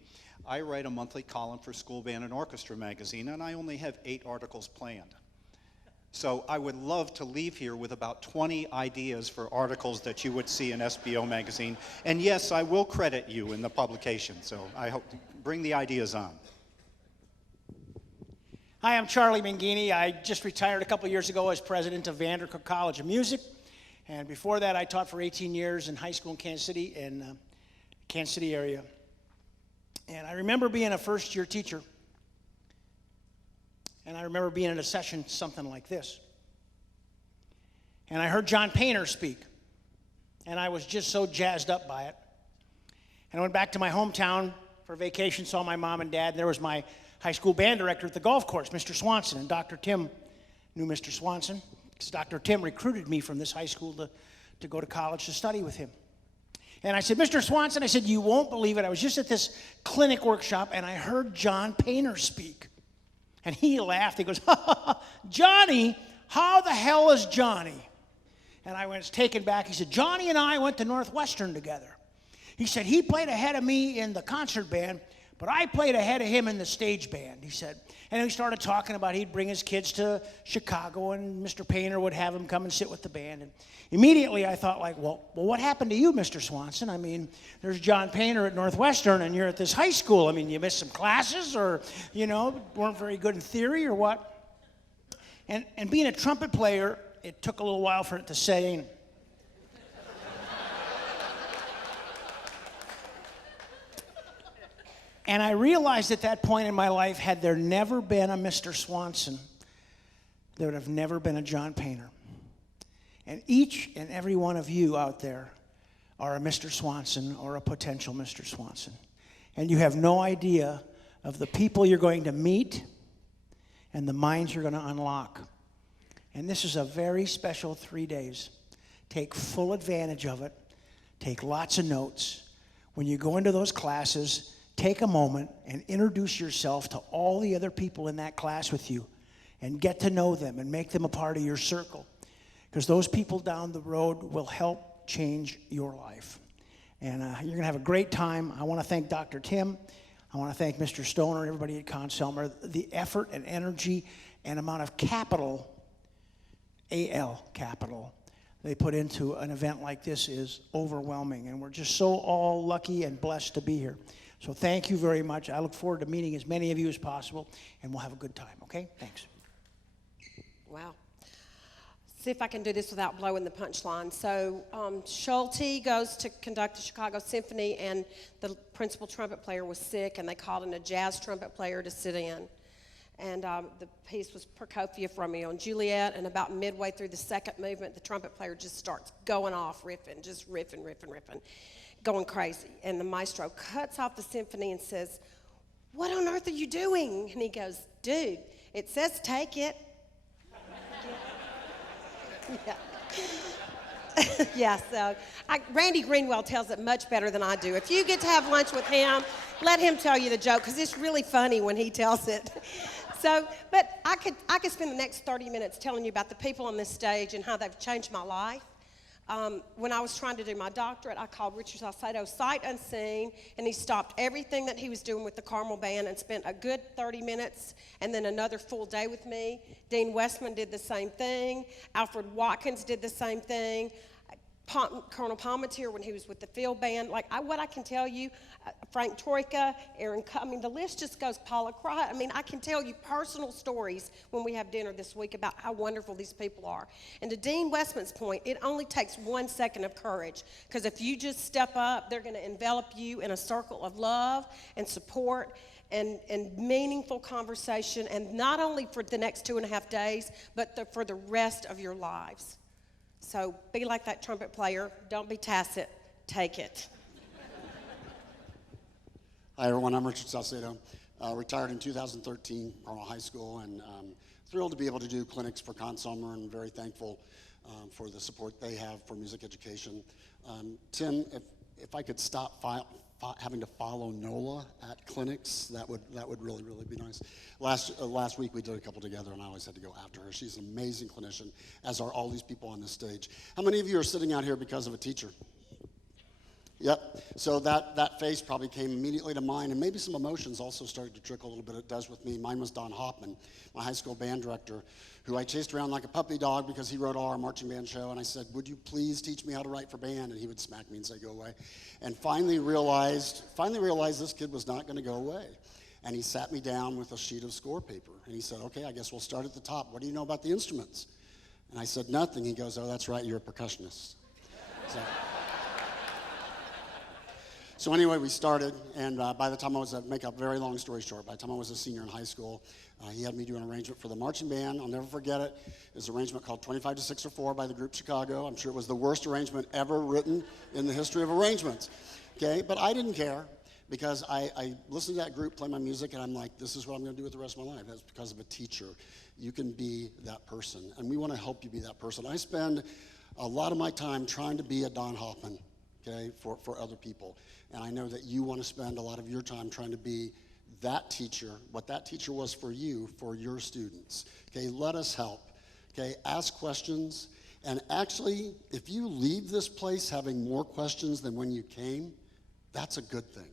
I write a monthly column for School Band and Orchestra magazine, and I only have 8 articles planned. So I would love to leave here with about 20 ideas for articles that you would see in SBO magazine. And yes, I will credit you in the publication, so I hope to bring the ideas on. Hi, I'm Charlie Mangini. I just retired a couple years ago as president of Vandercook College of Music. And before that, I taught for 18 years in high school in Kansas City area. And I remember being a first-year teacher. And I remember being in a session something like this. And I heard John Painter speak. And I was just so jazzed up by it. And I went back to my hometown for vacation, saw my mom and dad, and there was my high school band director at the golf course, Mr. Swanson. And Dr. Tim knew Mr. Swanson, because Dr. Tim recruited me from this high school to go to college to study with him. And I said, Mr. Swanson, I said, you won't believe it. I was just at this clinic workshop, and I heard John Painter speak. And he laughed. He goes, ha, ha, ha, Johnny, how the hell is Johnny? And I was taken back. He said, Johnny and I went to Northwestern together. He said, he played ahead of me in the concert band, but I played ahead of him in the stage band, he said. And we started talking about he'd bring his kids to Chicago, and Mr. Painter would have him come and sit with the band. And immediately I thought, like, well, what happened to you, Mr. Swanson? I mean, there's John Painter at Northwestern, and you're at this high school. I mean, you missed some classes, or, you know, weren't very good in theory, or what? And being a trumpet player, it took a little while for it to set in. And I realized at that point in my life, had there never been a Mr. Swanson, there would have never been a John Painter. And each and every one of you out there are a Mr. Swanson or a potential Mr. Swanson. And you have no idea of the people you're going to meet and the minds you're going to unlock. And this is a very special 3 days. Take full advantage of it. Take lots of notes. When you go into those classes, take a moment and introduce yourself to all the other people in that class with you and get to know them and make them a part of your circle. Because those people down the road will help change your life. And you're going to have a great time. I want to thank Dr. Tim. I want to thank Mr. Stoner and everybody at Conn-Selmer. The effort and energy and amount of capital, A-L capital, they put into an event like this is overwhelming. And we're just so all lucky and blessed to be here. So thank you very much. I look forward to meeting as many of you as possible, and we'll have a good time, okay? Thanks. Wow. See if I can do this without blowing the punchline. So Schulte goes to conduct the Chicago Symphony, and the principal trumpet player was sick, and they called in a jazz trumpet player to sit in. And the piece was Prokofiev, Romeo and Juliet, and about midway through the second movement, the trumpet player just starts going off, riffing, just riffing, going crazy. And the maestro cuts off the symphony and says, "What on earth are you doing?" And he goes, "Dude, it says take it." Yeah. Yeah, so Randy Greenwell tells it much better than I do. If you get to have lunch with him, let him tell you the joke, because it's really funny when he tells it. So, but I could spend the next 30 minutes telling you about the people on this stage and how they've changed my life. When I was trying to do my doctorate, I called Richard Salcedo sight unseen, and he stopped everything that he was doing with the Carmel Band and spent a good 30 minutes and then another full day with me. Dean Westman did the same thing. Alfred Watkins did the same thing. Colonel Palmetier when he was with the field band. Like, what I can tell you, Frank Troika, I mean, the list just goes. Paula Cry. I mean, I can tell you personal stories when we have dinner this week about how wonderful these people are. And to Dean Westman's point, it only takes 1 second of courage, because if you just step up, they're going to envelop you in a circle of love and support and meaningful conversation, and not only for the next 2.5 days, but for the rest of your lives. So be like that trumpet player. Don't be tacit. Take it. Hi, everyone. I'm Richard Salcedo. Retired in 2013 from high school, and thrilled to be able to do clinics for Conn-Selmer, and very thankful for the support they have for music education. Tim, if I could stop having to follow Nola at clinics, that would really be nice. Last week we did a couple together, and I always had to go after her. She's an amazing clinician, as are all these people on this stage. How many of you are sitting out here because of a teacher? Yep. So that face probably came immediately to mind, and maybe some emotions also started to trickle a little bit. It does with me. Mine was Don Hoffman, my high school band director, who I chased around like a puppy dog because he wrote all our marching band show, and I said, would you please teach me how to write for band? And he would smack me and say, go away. And finally realized this kid was not going to go away. And he sat me down with a sheet of score paper, and he said, okay, I guess we'll start at the top. What do you know about the instruments? And I said, nothing. He goes, oh, that's right, you're a percussionist. So anyway, we started, and by the time I was, make a very long story short, by the time I was a senior in high school, he had me do an arrangement for the marching band. I'll never forget it. It was an arrangement called 25 to 6 or 4 by the group Chicago. I'm sure it was the worst arrangement ever written in the history of arrangements. Okay, but I didn't care, because I listened to that group play my music, and I'm like, this is what I'm going to do with the rest of my life. That's because of a teacher. You can be that person, and we want to help you be that person. I spend a lot of my time trying to be a Don Hoffman, okay, for other people. And I know that you want to spend a lot of your time trying to be that teacher, what that teacher was for you, for your students. Okay, let us help. Okay, ask questions. And actually, if you leave this place having more questions than when you came, that's a good thing.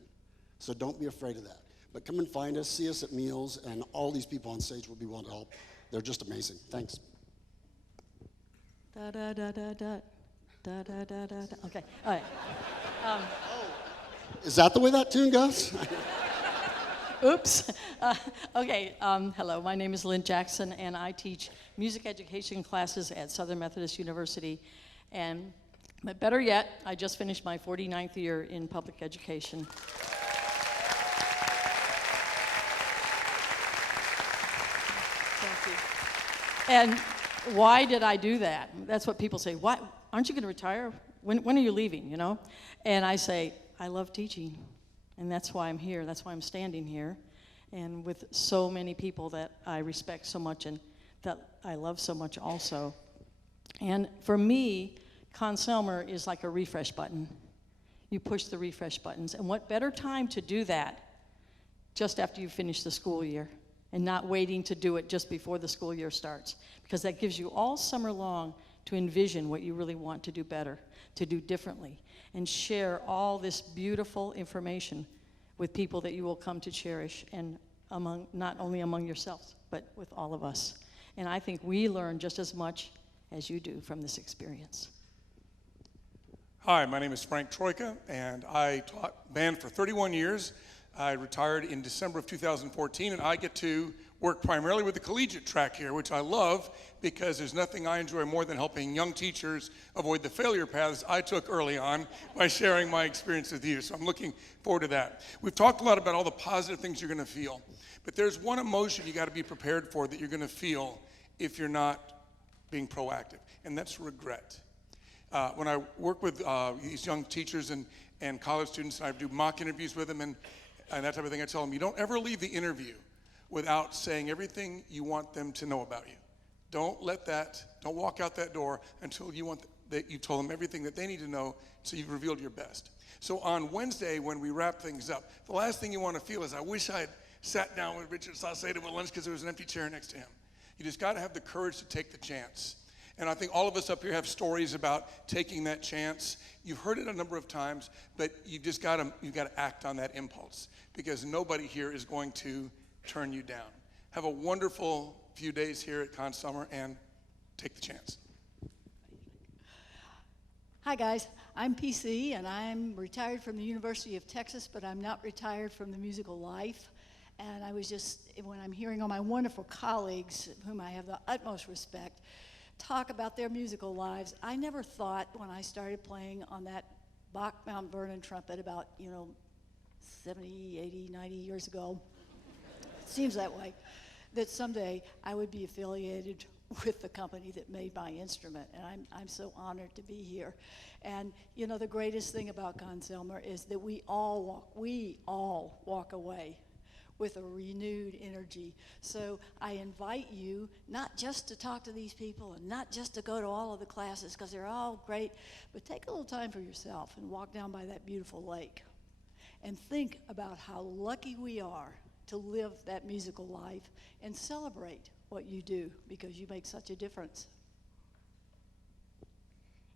So don't be afraid of that. But come and find us, see us at meals, and all these people on stage will be willing to help. They're just amazing. Thanks. Da da da da da. Da da da da da. Okay, all right. Is that the way that tune goes? Oops. Okay, hello, my name is Lynn Jackson, and I teach music education classes at Southern Methodist University. But better yet, I just finished my 49th year in public education. Thank you. And why did I do that? That's what people say. Why aren't you going to retire? When are you leaving, you know? And I say, I love teaching, and that's why I'm here. That's why I'm standing here, and with so many people that I respect so much and that I love so much also. And for me, Conn-Selmer is like a refresh button. You push the refresh buttons, and what better time to do that just after you finish the school year, and not waiting to do it just before the school year starts, because that gives you all summer long to envision what you really want to do better, to do differently, and share all this beautiful information with people that you will come to cherish, and not only among yourselves, but with all of us. And I think we learn just as much as you do from this experience. Hi, my name is Frank Troika, and I taught band for 31 years. I retired in December of 2014, and I get to work primarily with the collegiate track here, which I love because there's nothing I enjoy more than helping young teachers avoid the failure paths I took early on by sharing my experience with you. So I'm looking forward to that. We've talked a lot about all the positive things you're going to feel, but there's one emotion you got to be prepared for that you're going to feel if you're not being proactive, and that's regret. When I work with these young teachers and college students, and I do mock interviews with them and that type of thing, I tell them, you don't ever leave the interview without saying everything you want them to know about you. Don't walk out that door until you've told them everything that they need to know, so you've revealed your best. So on Wednesday, when we wrap things up, the last thing you want to feel is, I wish I had sat down with Richard Salcedo at lunch because there was an empty chair next to him. You just got to have the courage to take the chance. And I think all of us up here have stories about taking that chance. You've heard it a number of times, but you've got to act on that impulse, because nobody here is going to turn you down. Have a wonderful few days here at Conn-Selmer, and take the chance. Hi guys, I'm PC and I'm retired from the University of Texas, but I'm not retired from the musical life. And I was just, when I'm hearing all my wonderful colleagues, whom I have the utmost respect, talk about their musical lives, I never thought when I started playing on that Bach Mount Vernon trumpet about, 70, 80, 90 years ago, it seems that way, that someday I would be affiliated with the company that made my instrument, and I'm so honored to be here. And the greatest thing about Conn-Selmer is that we all walk away with a renewed energy. So I invite you not just to talk to these people and not just to go to all of the classes, because they're all great, but take a little time for yourself and walk down by that beautiful lake and think about how lucky we are to live that musical life and celebrate what you do, because you make such a difference.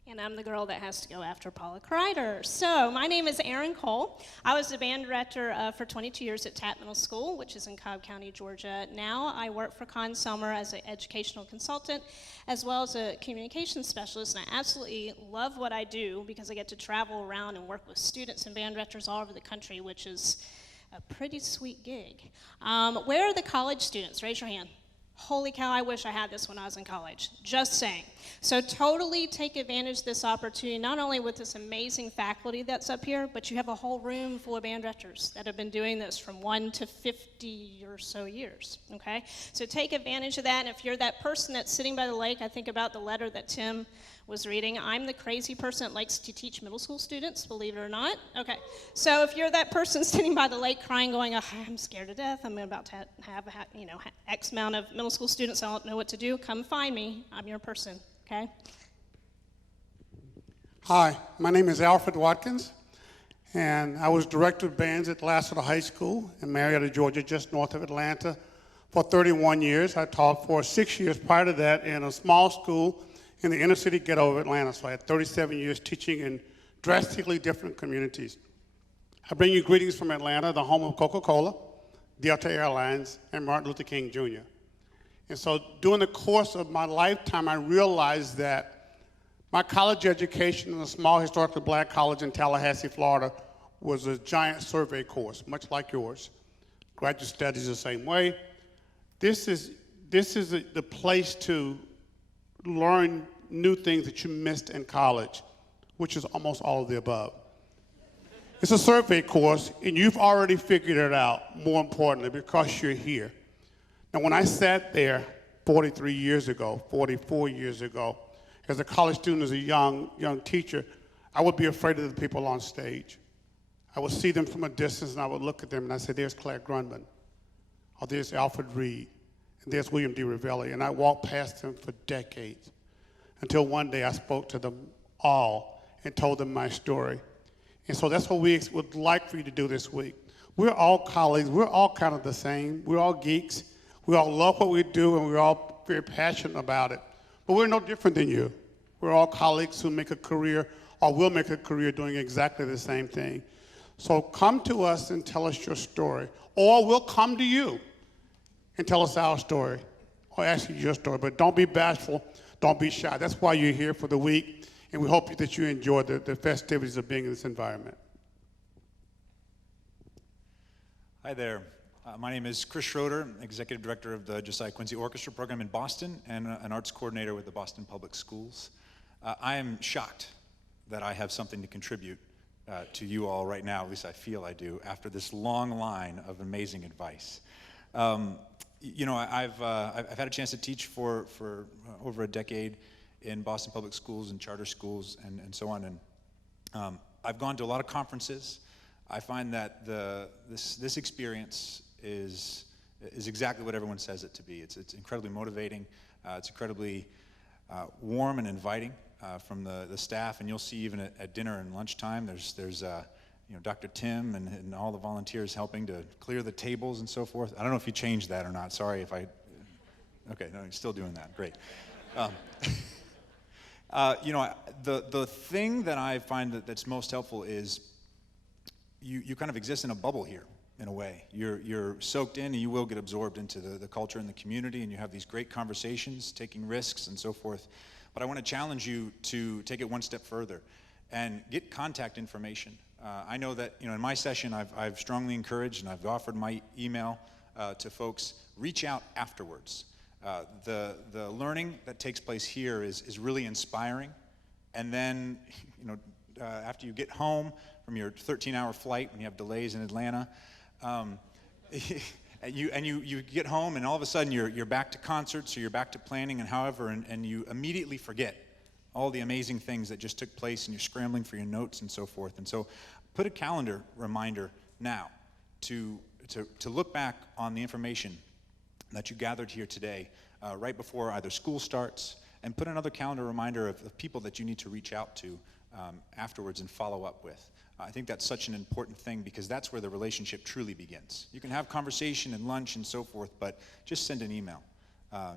And I'm the girl that has to go after Paula Kreider. So my name is Erin Cole. I was the band director for 22 years at Tapp Middle School, which is in Cobb County, Georgia. Now I work for Conn-Selmer as an educational consultant, as well as a communications specialist, and I absolutely love what I do because I get to travel around and work with students and band directors all over the country, which is a pretty sweet gig. Where are the college students? Raise your hand. Holy cow, I wish I had this when I was in college. Just saying. So totally take advantage of this opportunity, not only with this amazing faculty that's up here, but you have a whole room full of band directors that have been doing this from 1 to 50 or so years, okay? So take advantage of that, and if you're that person that's sitting by the lake, I think about the letter that Tim was reading. I'm the crazy person that likes to teach middle school students, believe it or not. Okay, so if you're that person sitting by the lake crying, going, oh, I'm scared to death, I'm about to have X amount of middle school students, I don't know what to do, come find me, I'm your person, okay? Hi, my name is Alfred Watkins, and I was director of bands at Lassiter High School in Marietta, Georgia, just north of Atlanta, for 31 years. I taught for 6 years prior to that in a small school in the inner city ghetto of Atlanta. So I had 37 years teaching in drastically different communities. I bring you greetings from Atlanta, the home of Coca-Cola, Delta Airlines, and Martin Luther King Jr. And so during the course of my lifetime, I realized that my college education in a small historically black college in Tallahassee, Florida, was a giant survey course, much like yours. Graduate studies the same way. This is the place to learn new things that you missed in college, which is almost all of the above. It's a survey course, and you've already figured it out, more importantly, because you're here. Now, when I sat there 44 years ago, as a college student, as a young teacher, I would be afraid of the people on stage. I would see them from a distance, and I would look at them, and I'd say, there's Claire Grundman, or there's Alfred Reed, and there's William D. Ravelli, and I walked past them for decades until one day I spoke to them all and told them my story. And so that's what we would like for you to do this week. We're all colleagues. We're all kind of the same. We're all geeks. We all love what we do, and we're all very passionate about it. But we're no different than you. We're all colleagues who make a career or will make a career doing exactly the same thing. So come to us and tell us your story, or we'll come to you and tell us our story, or ask you your story. But don't be bashful, don't be shy. That's why you're here for the week, and we hope that you enjoy the festivities of being in this environment. Hi there. My name is Chris Schroeder, Executive Director of the Josiah Quincy Orchestra Program in Boston and an Arts Coordinator with the Boston Public Schools. I am shocked that I have something to contribute to you all right now, at least I feel I do, after this long line of amazing advice. I've had a chance to teach for over a decade in Boston Public Schools and charter schools and so on, and I've gone to a lot of conferences. I find that this experience is exactly what everyone says it to be. It's incredibly motivating. It's incredibly warm and inviting from the staff, and you'll see even at dinner and lunchtime, there's Dr. Tim and all the volunteers helping to clear the tables and so forth. I don't know if you changed that or not. Sorry if I. Okay, no, you're still doing that. Great. The thing that I find that's most helpful is you kind of exist in a bubble here, in a way. You're soaked in, and you will get absorbed into the culture and the community, and you have these great conversations, taking risks and so forth. But I want to challenge you to take it one step further and get contact information. I know that in my session I've strongly encouraged and I've offered my email to folks, reach out afterwards. The learning that takes place here is really inspiring. And then, after you get home from your 13-hour flight when you have delays in Atlanta, and you get home and all of a sudden you're back to concerts or you're back to planning and however, and you immediately forget all the amazing things that just took place and you're scrambling for your notes and so forth. And so put a calendar reminder now to look back on the information that you gathered here today right before either school starts, and put another calendar reminder of people that you need to reach out to afterwards and follow up with. I think that's such an important thing because that's where the relationship truly begins. You can have conversation and lunch and so forth, but just send an email.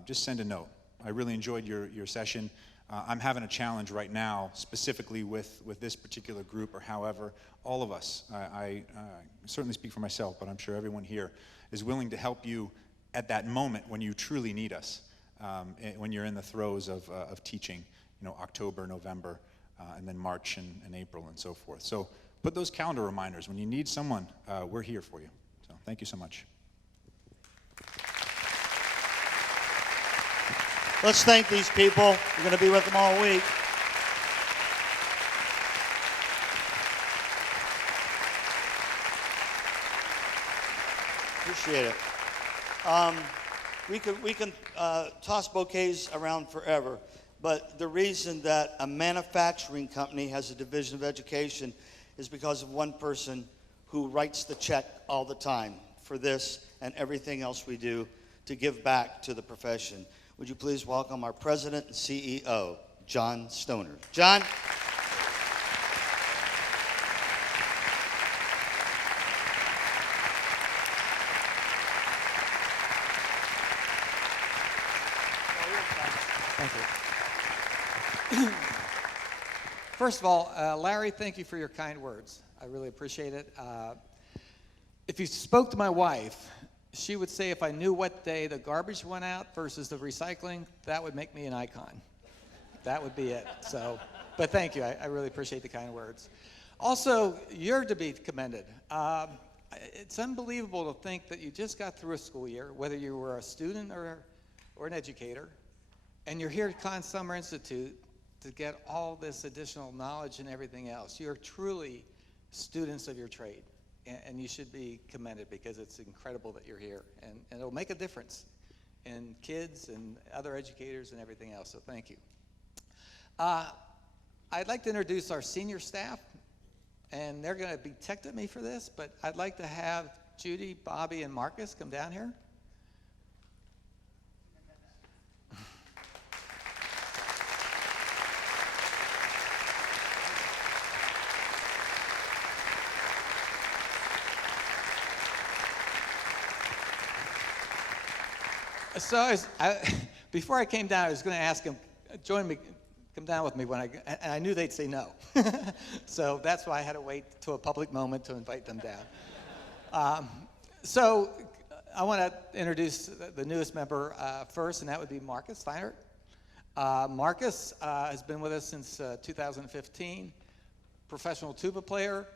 Just send a note. I really enjoyed your session. I'm having a challenge right now, specifically with this particular group or however. All of us, I certainly speak for myself, but I'm sure everyone here is willing to help you at that moment when you truly need us, when you're in the throes of teaching, October, November, and then March and April and so forth. So put those calendar reminders. When you need someone, we're here for you. So thank you so much. Let's thank these people. We're going to be with them all week. Appreciate it. We can toss bouquets around forever, but the reason that a manufacturing company has a division of education is because of one person who writes the check all the time for this and everything else we do to give back to the profession. Would you please welcome our president and CEO, John Stoner. John. Thank you. First of all, Larry, thank you for your kind words. I really appreciate it. If you spoke to my wife, she would say if I knew what day the garbage went out versus the recycling, that would make me an icon. That would be it. So, but thank you. I really appreciate the kind words. Also, you're to be commended. It's unbelievable to think that you just got through a school year, whether you were a student or an educator, and you're here at Conn-Selmer Institute to get all this additional knowledge and everything else. You're truly students of your trade. And you should be commended because it's incredible that you're here. And it'll make a difference in kids and other educators and everything else, so thank you. I'd like to introduce our senior staff, and they're going to be ticked at me for this, but I'd like to have Judy, Bobby, and Marcus come down here. So before I came down, I was going to ask them, join me, come down with me and I knew they'd say no. So that's why I had to wait to a public moment to invite them down. So I want to introduce the newest member first, and that would be Marcus Steinert. Marcus has been with us since 2015, professional tuba player,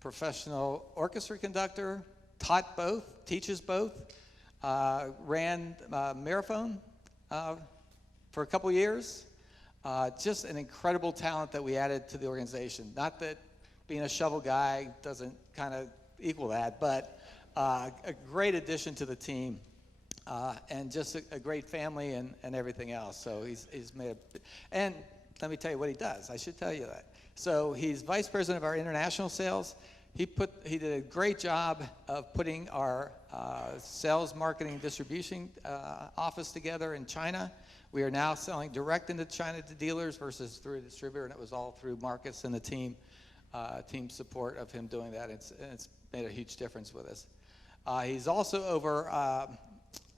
professional orchestra conductor, taught both, teaches both. Ran Marathon for a couple years. Just an incredible talent that we added to the organization. Not that being a shovel guy doesn't kind of equal that, but a great addition to the team. And just a great family and everything else. So he's made and let me tell you what he does. I should tell you that. So he's vice president of our international sales. He did a great job of putting our sales, marketing, distribution office together in China. We are now selling direct into China to dealers versus through a distributor, and it was all through Marcus and the team support of him doing that. It's made a huge difference with us. He's also over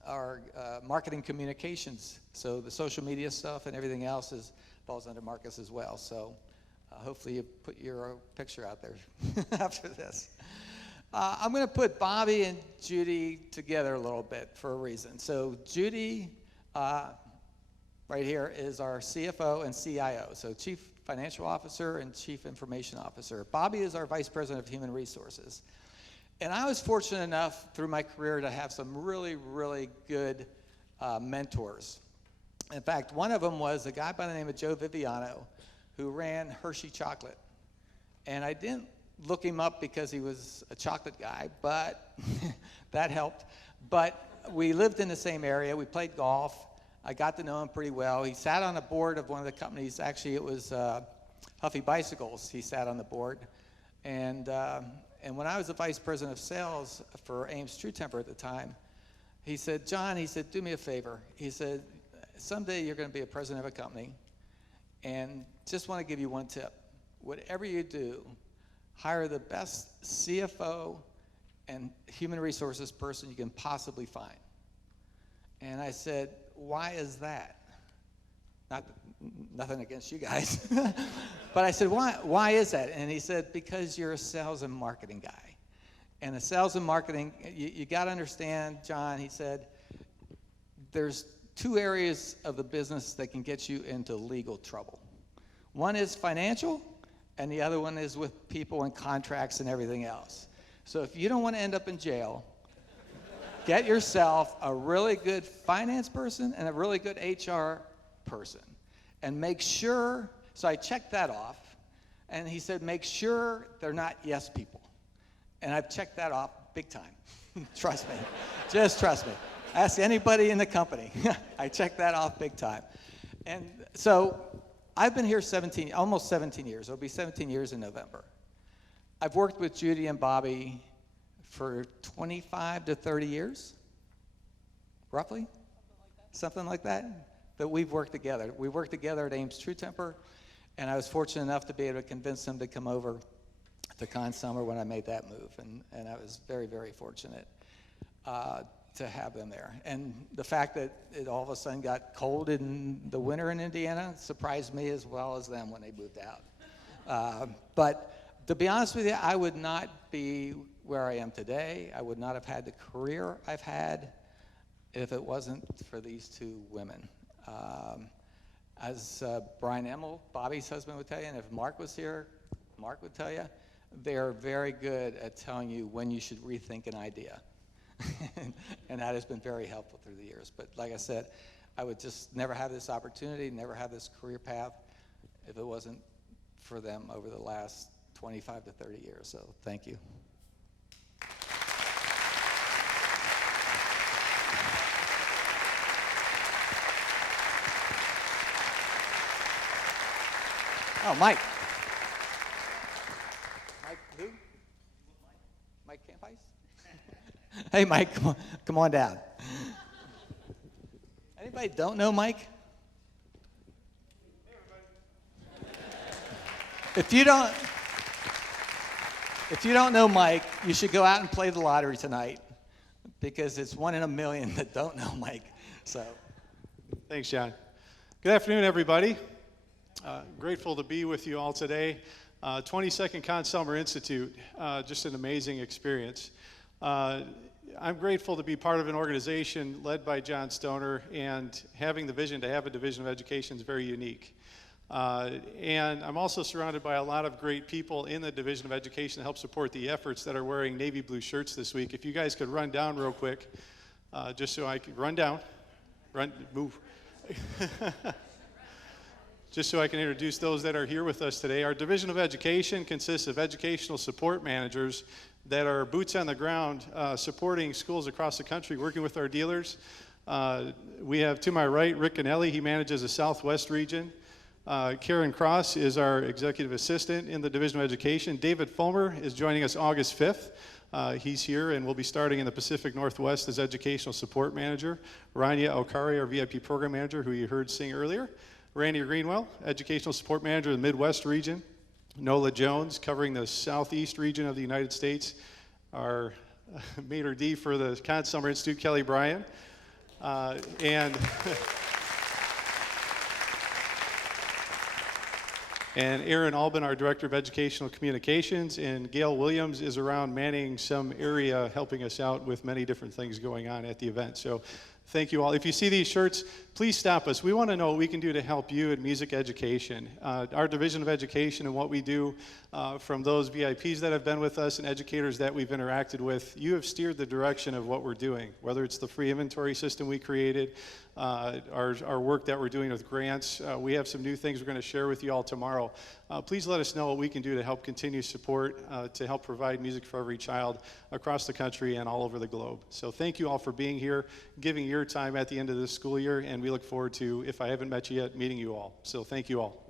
our marketing communications, so the social media stuff and everything else falls under Marcus as well. So. Hopefully you put your picture out there after this. I'm going to put Bobby and Judy together a little bit for a reason. So Judy right here, is our CFO and CIO, so Chief Financial Officer and Chief Information Officer. Bobby is our Vice President of Human Resources. And I was fortunate enough through my career to have some really, really good mentors. In fact, one of them was a guy by the name of Joe Viviano, who ran Hershey Chocolate. And I didn't look him up because he was a chocolate guy, but that helped. But we lived in the same area. We played golf. I got to know him pretty well. He sat on the board of one of the companies. Actually, it was Huffy Bicycles. He sat on the board. And when I was the vice president of sales for Ames True Temper at the time, he said, John, he said, do me a favor. He said, someday you're going to be a president of a company, and just want to give you one tip. Whatever you do, hire the best CFO and human resources person you can possibly find. And I said, why is that? Nothing against you guys. But I said, why is that? And he said, because you're a sales and marketing guy. And the sales and marketing, you got to understand, John, he said, there's two areas of the business that can get you into legal trouble. One is financial, and the other one is with people and contracts and everything else. So if you don't want to end up in jail, get yourself a really good finance person and a really good HR person. And make sure, so I checked that off, and he said, make sure they're not yes people. And I've checked that off big time. Trust me. Just trust me. Ask anybody in the company. I checked that off big time. And so I've been here almost 17 years. It'll be 17 years in November. I've worked with Judy and Bobby for 25 to 30 years, roughly, something like that we've worked together. We worked together at Ames True Temper, and I was fortunate enough to be able to convince them to come over to Conn-Selmer when I made that move, and I was very, very fortunate to have them there. And the fact that it all of a sudden got cold in the winter in Indiana surprised me as well as them when they moved out. But to be honest with you, I would not be where I am today. I would not have had the career I've had if it wasn't for these two women. As Brian Emmel, Bobby's husband, would tell you, and if Mark was here, Mark would tell you, they're very good at telling you when you should rethink an idea. And that has been very helpful through the years. But like I said, I would just never have this opportunity, never have this career path if it wasn't for them over the last 25 to 30 years. So thank you. Oh, Mike. Mike who? Mike Campice? Hey, Mike, come on down. Anybody don't know Mike? If you don't know Mike, you should go out and play the lottery tonight, because it's 1 in a million that don't know Mike. So, thanks, John. Good afternoon, everybody. Grateful to be with you all today. 22nd Conn-Selmer Institute, just an amazing experience. I'm grateful to be part of an organization led by John Stoner, and having the vision to have a division of education is very unique. And I'm also surrounded by a lot of great people in the Division of Education to help support the efforts that are wearing navy blue shirts this week. If you guys could run down real quick, just so I can move. Just so I can introduce those that are here with us today. Our Division of Education consists of educational support managers that are boots on the ground, supporting schools across the country, working with our dealers. We have, to my right, Rick Ganelli. He manages the Southwest region. Karen Cross is our executive assistant in the Division of Education. David Fulmer is joining us August 5th. He's here and will be starting in the Pacific Northwest as educational support manager. Rania Okari, our VIP program manager, who you heard sing earlier. Randy Greenwell, educational support manager of the Midwest region. Nola Jones, covering the Southeast region of the United States. Our maitre d' for the Conn-Selmer Institute, Kelly Bryan. And Aaron Albin, our Director of Educational Communications, and Gail Williams is around manning some area, helping us out with many different things going on at the event. So Thank you all. If you see these shirts, please stop us. We want to know what we can do to help you in music education. Our Division of Education and what we do, from those VIPs that have been with us and educators that we've interacted with, you have steered the direction of what we're doing, whether it's the free inventory system we created, our work that we're doing with grants. We have some new things we're going to share with you all tomorrow. Please let us know what we can do to help continue support, to help provide music for every child across the country and all over the globe. So thank you all for being here, giving your time at the end of this school year, and we look forward to, if I haven't met you yet, meeting you all. So thank you all.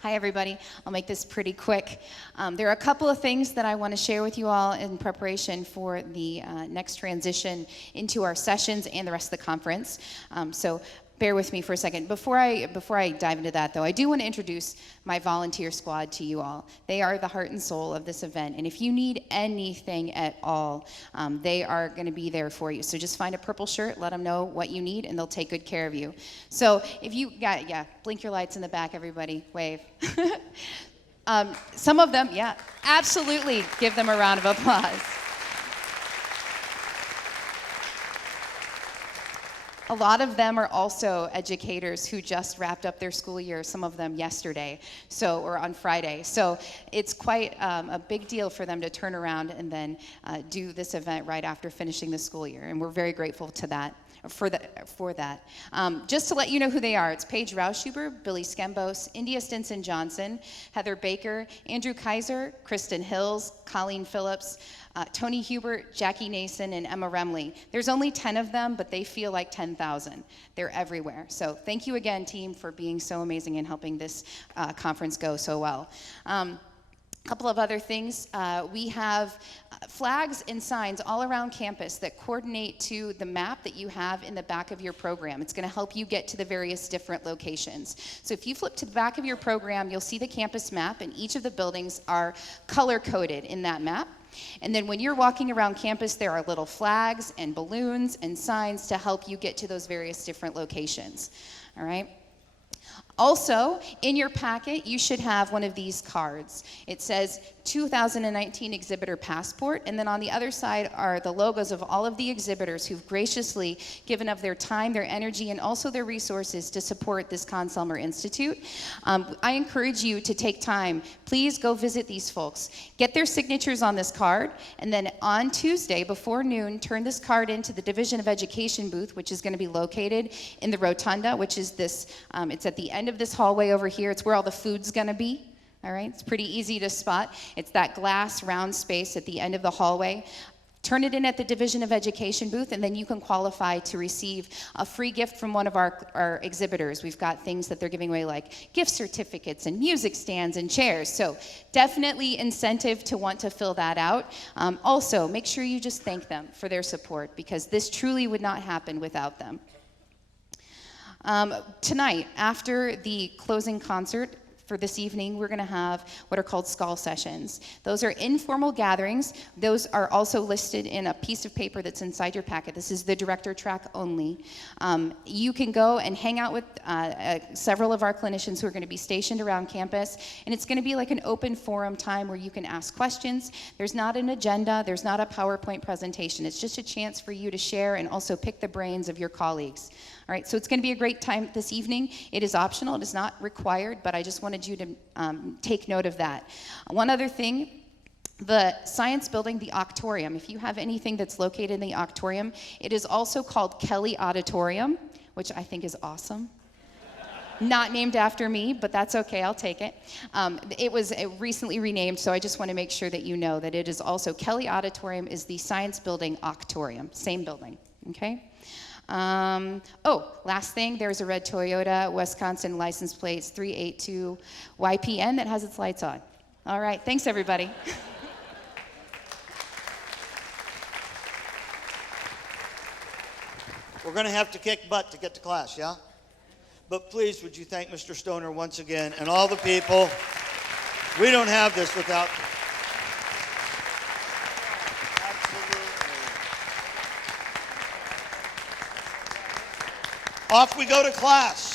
Hi, everybody. I'll make this pretty quick. There are a couple of things that I want to share with you all in preparation for the next transition into our sessions and the rest of the conference. So bear with me for a second. Before I dive into that, though, I do want to introduce my volunteer squad to you all. They are the heart and soul of this event, and if you need anything at all, they are going to be there for you. So just find a purple shirt, let them know what you need, and they'll take good care of you. So if you got, blink your lights in the back, everybody, wave. Some of them, absolutely give them a round of applause. A lot of them are also educators who just wrapped up their school year, some of them yesterday, or on Friday. So it's quite a big deal for them to turn around and then do this event right after finishing the school year, and we're very grateful to that. For that. Just to let you know who they are, it's Paige Rauschuber, Billy Skembos, India Stinson Johnson, Heather Baker, Andrew Kaiser, Kristen Hills, Colleen Phillips, Tony Hubert, Jackie Nason, and Emma Remley. There's only 10 of them, but they feel like 10,000. They're everywhere. So thank you again, team, for being so amazing and helping this conference go so well. A couple of other things. We have flags and signs all around campus that coordinate to the map that you have in the back of your program. It's going to help you get to the various different locations. So if you flip to the back of your program, you'll see the campus map, and each of the buildings are color-coded in that map. And then when you're walking around campus, there are little flags and balloons and signs to help you get to those various different locations. All right? Also, in your packet, you should have one of these cards. It says 2019 Exhibitor Passport, and then on the other side are the logos of all of the exhibitors who've graciously given of their time, their energy, and also their resources to support this Conn-Selmer Institute. I encourage you to take time. Please go visit these folks. Get their signatures on this card, and then on Tuesday before noon, turn this card into the Division of Education booth, which is going to be located in the rotunda, which is this, it's at the end of this hallway over here. It's where all the food's going to be. All right, it's pretty easy to spot. It's that glass round space at the end of the hallway. Turn it in at the Division of Education booth, and then you can qualify to receive a free gift from one of our exhibitors. We've got things that they're giving away like gift certificates and music stands and chairs. So definitely incentive to want to fill that out. Also, make sure you just thank them for their support, because this truly would not happen without them. Tonight, after the closing concert, for this evening, we're going to have what are called skull sessions. Those are informal gatherings. Those are also listed in a piece of paper that's inside your packet. This is the director track only. You can go and hang out with several of our clinicians who are going to be stationed around campus, and it's going to be like an open forum time where you can ask questions. There's not an agenda. There's not a PowerPoint presentation. It's just a chance for you to share and also pick the brains of your colleagues. All right, so it's going to be a great time this evening. It is optional. It is not required, but I just wanted you to take note of that. One other thing, the science building, the auditorium, if you have anything that's located in the auditorium, it is also called Kelly Auditorium, which I think is awesome. Not named after me, but that's okay, I'll take it. It was recently renamed, so I just want to make sure that you know that it is also, Kelly Auditorium is the science building auditorium, same building, okay? Last thing, there's a red Toyota Wisconsin license plates 382 YPN that has its lights on. All right, thanks everybody. We're going to have to kick butt to get to class, yeah? But please, would you thank Mr. Stoner once again and all the people. We don't have this without... Off we go to class.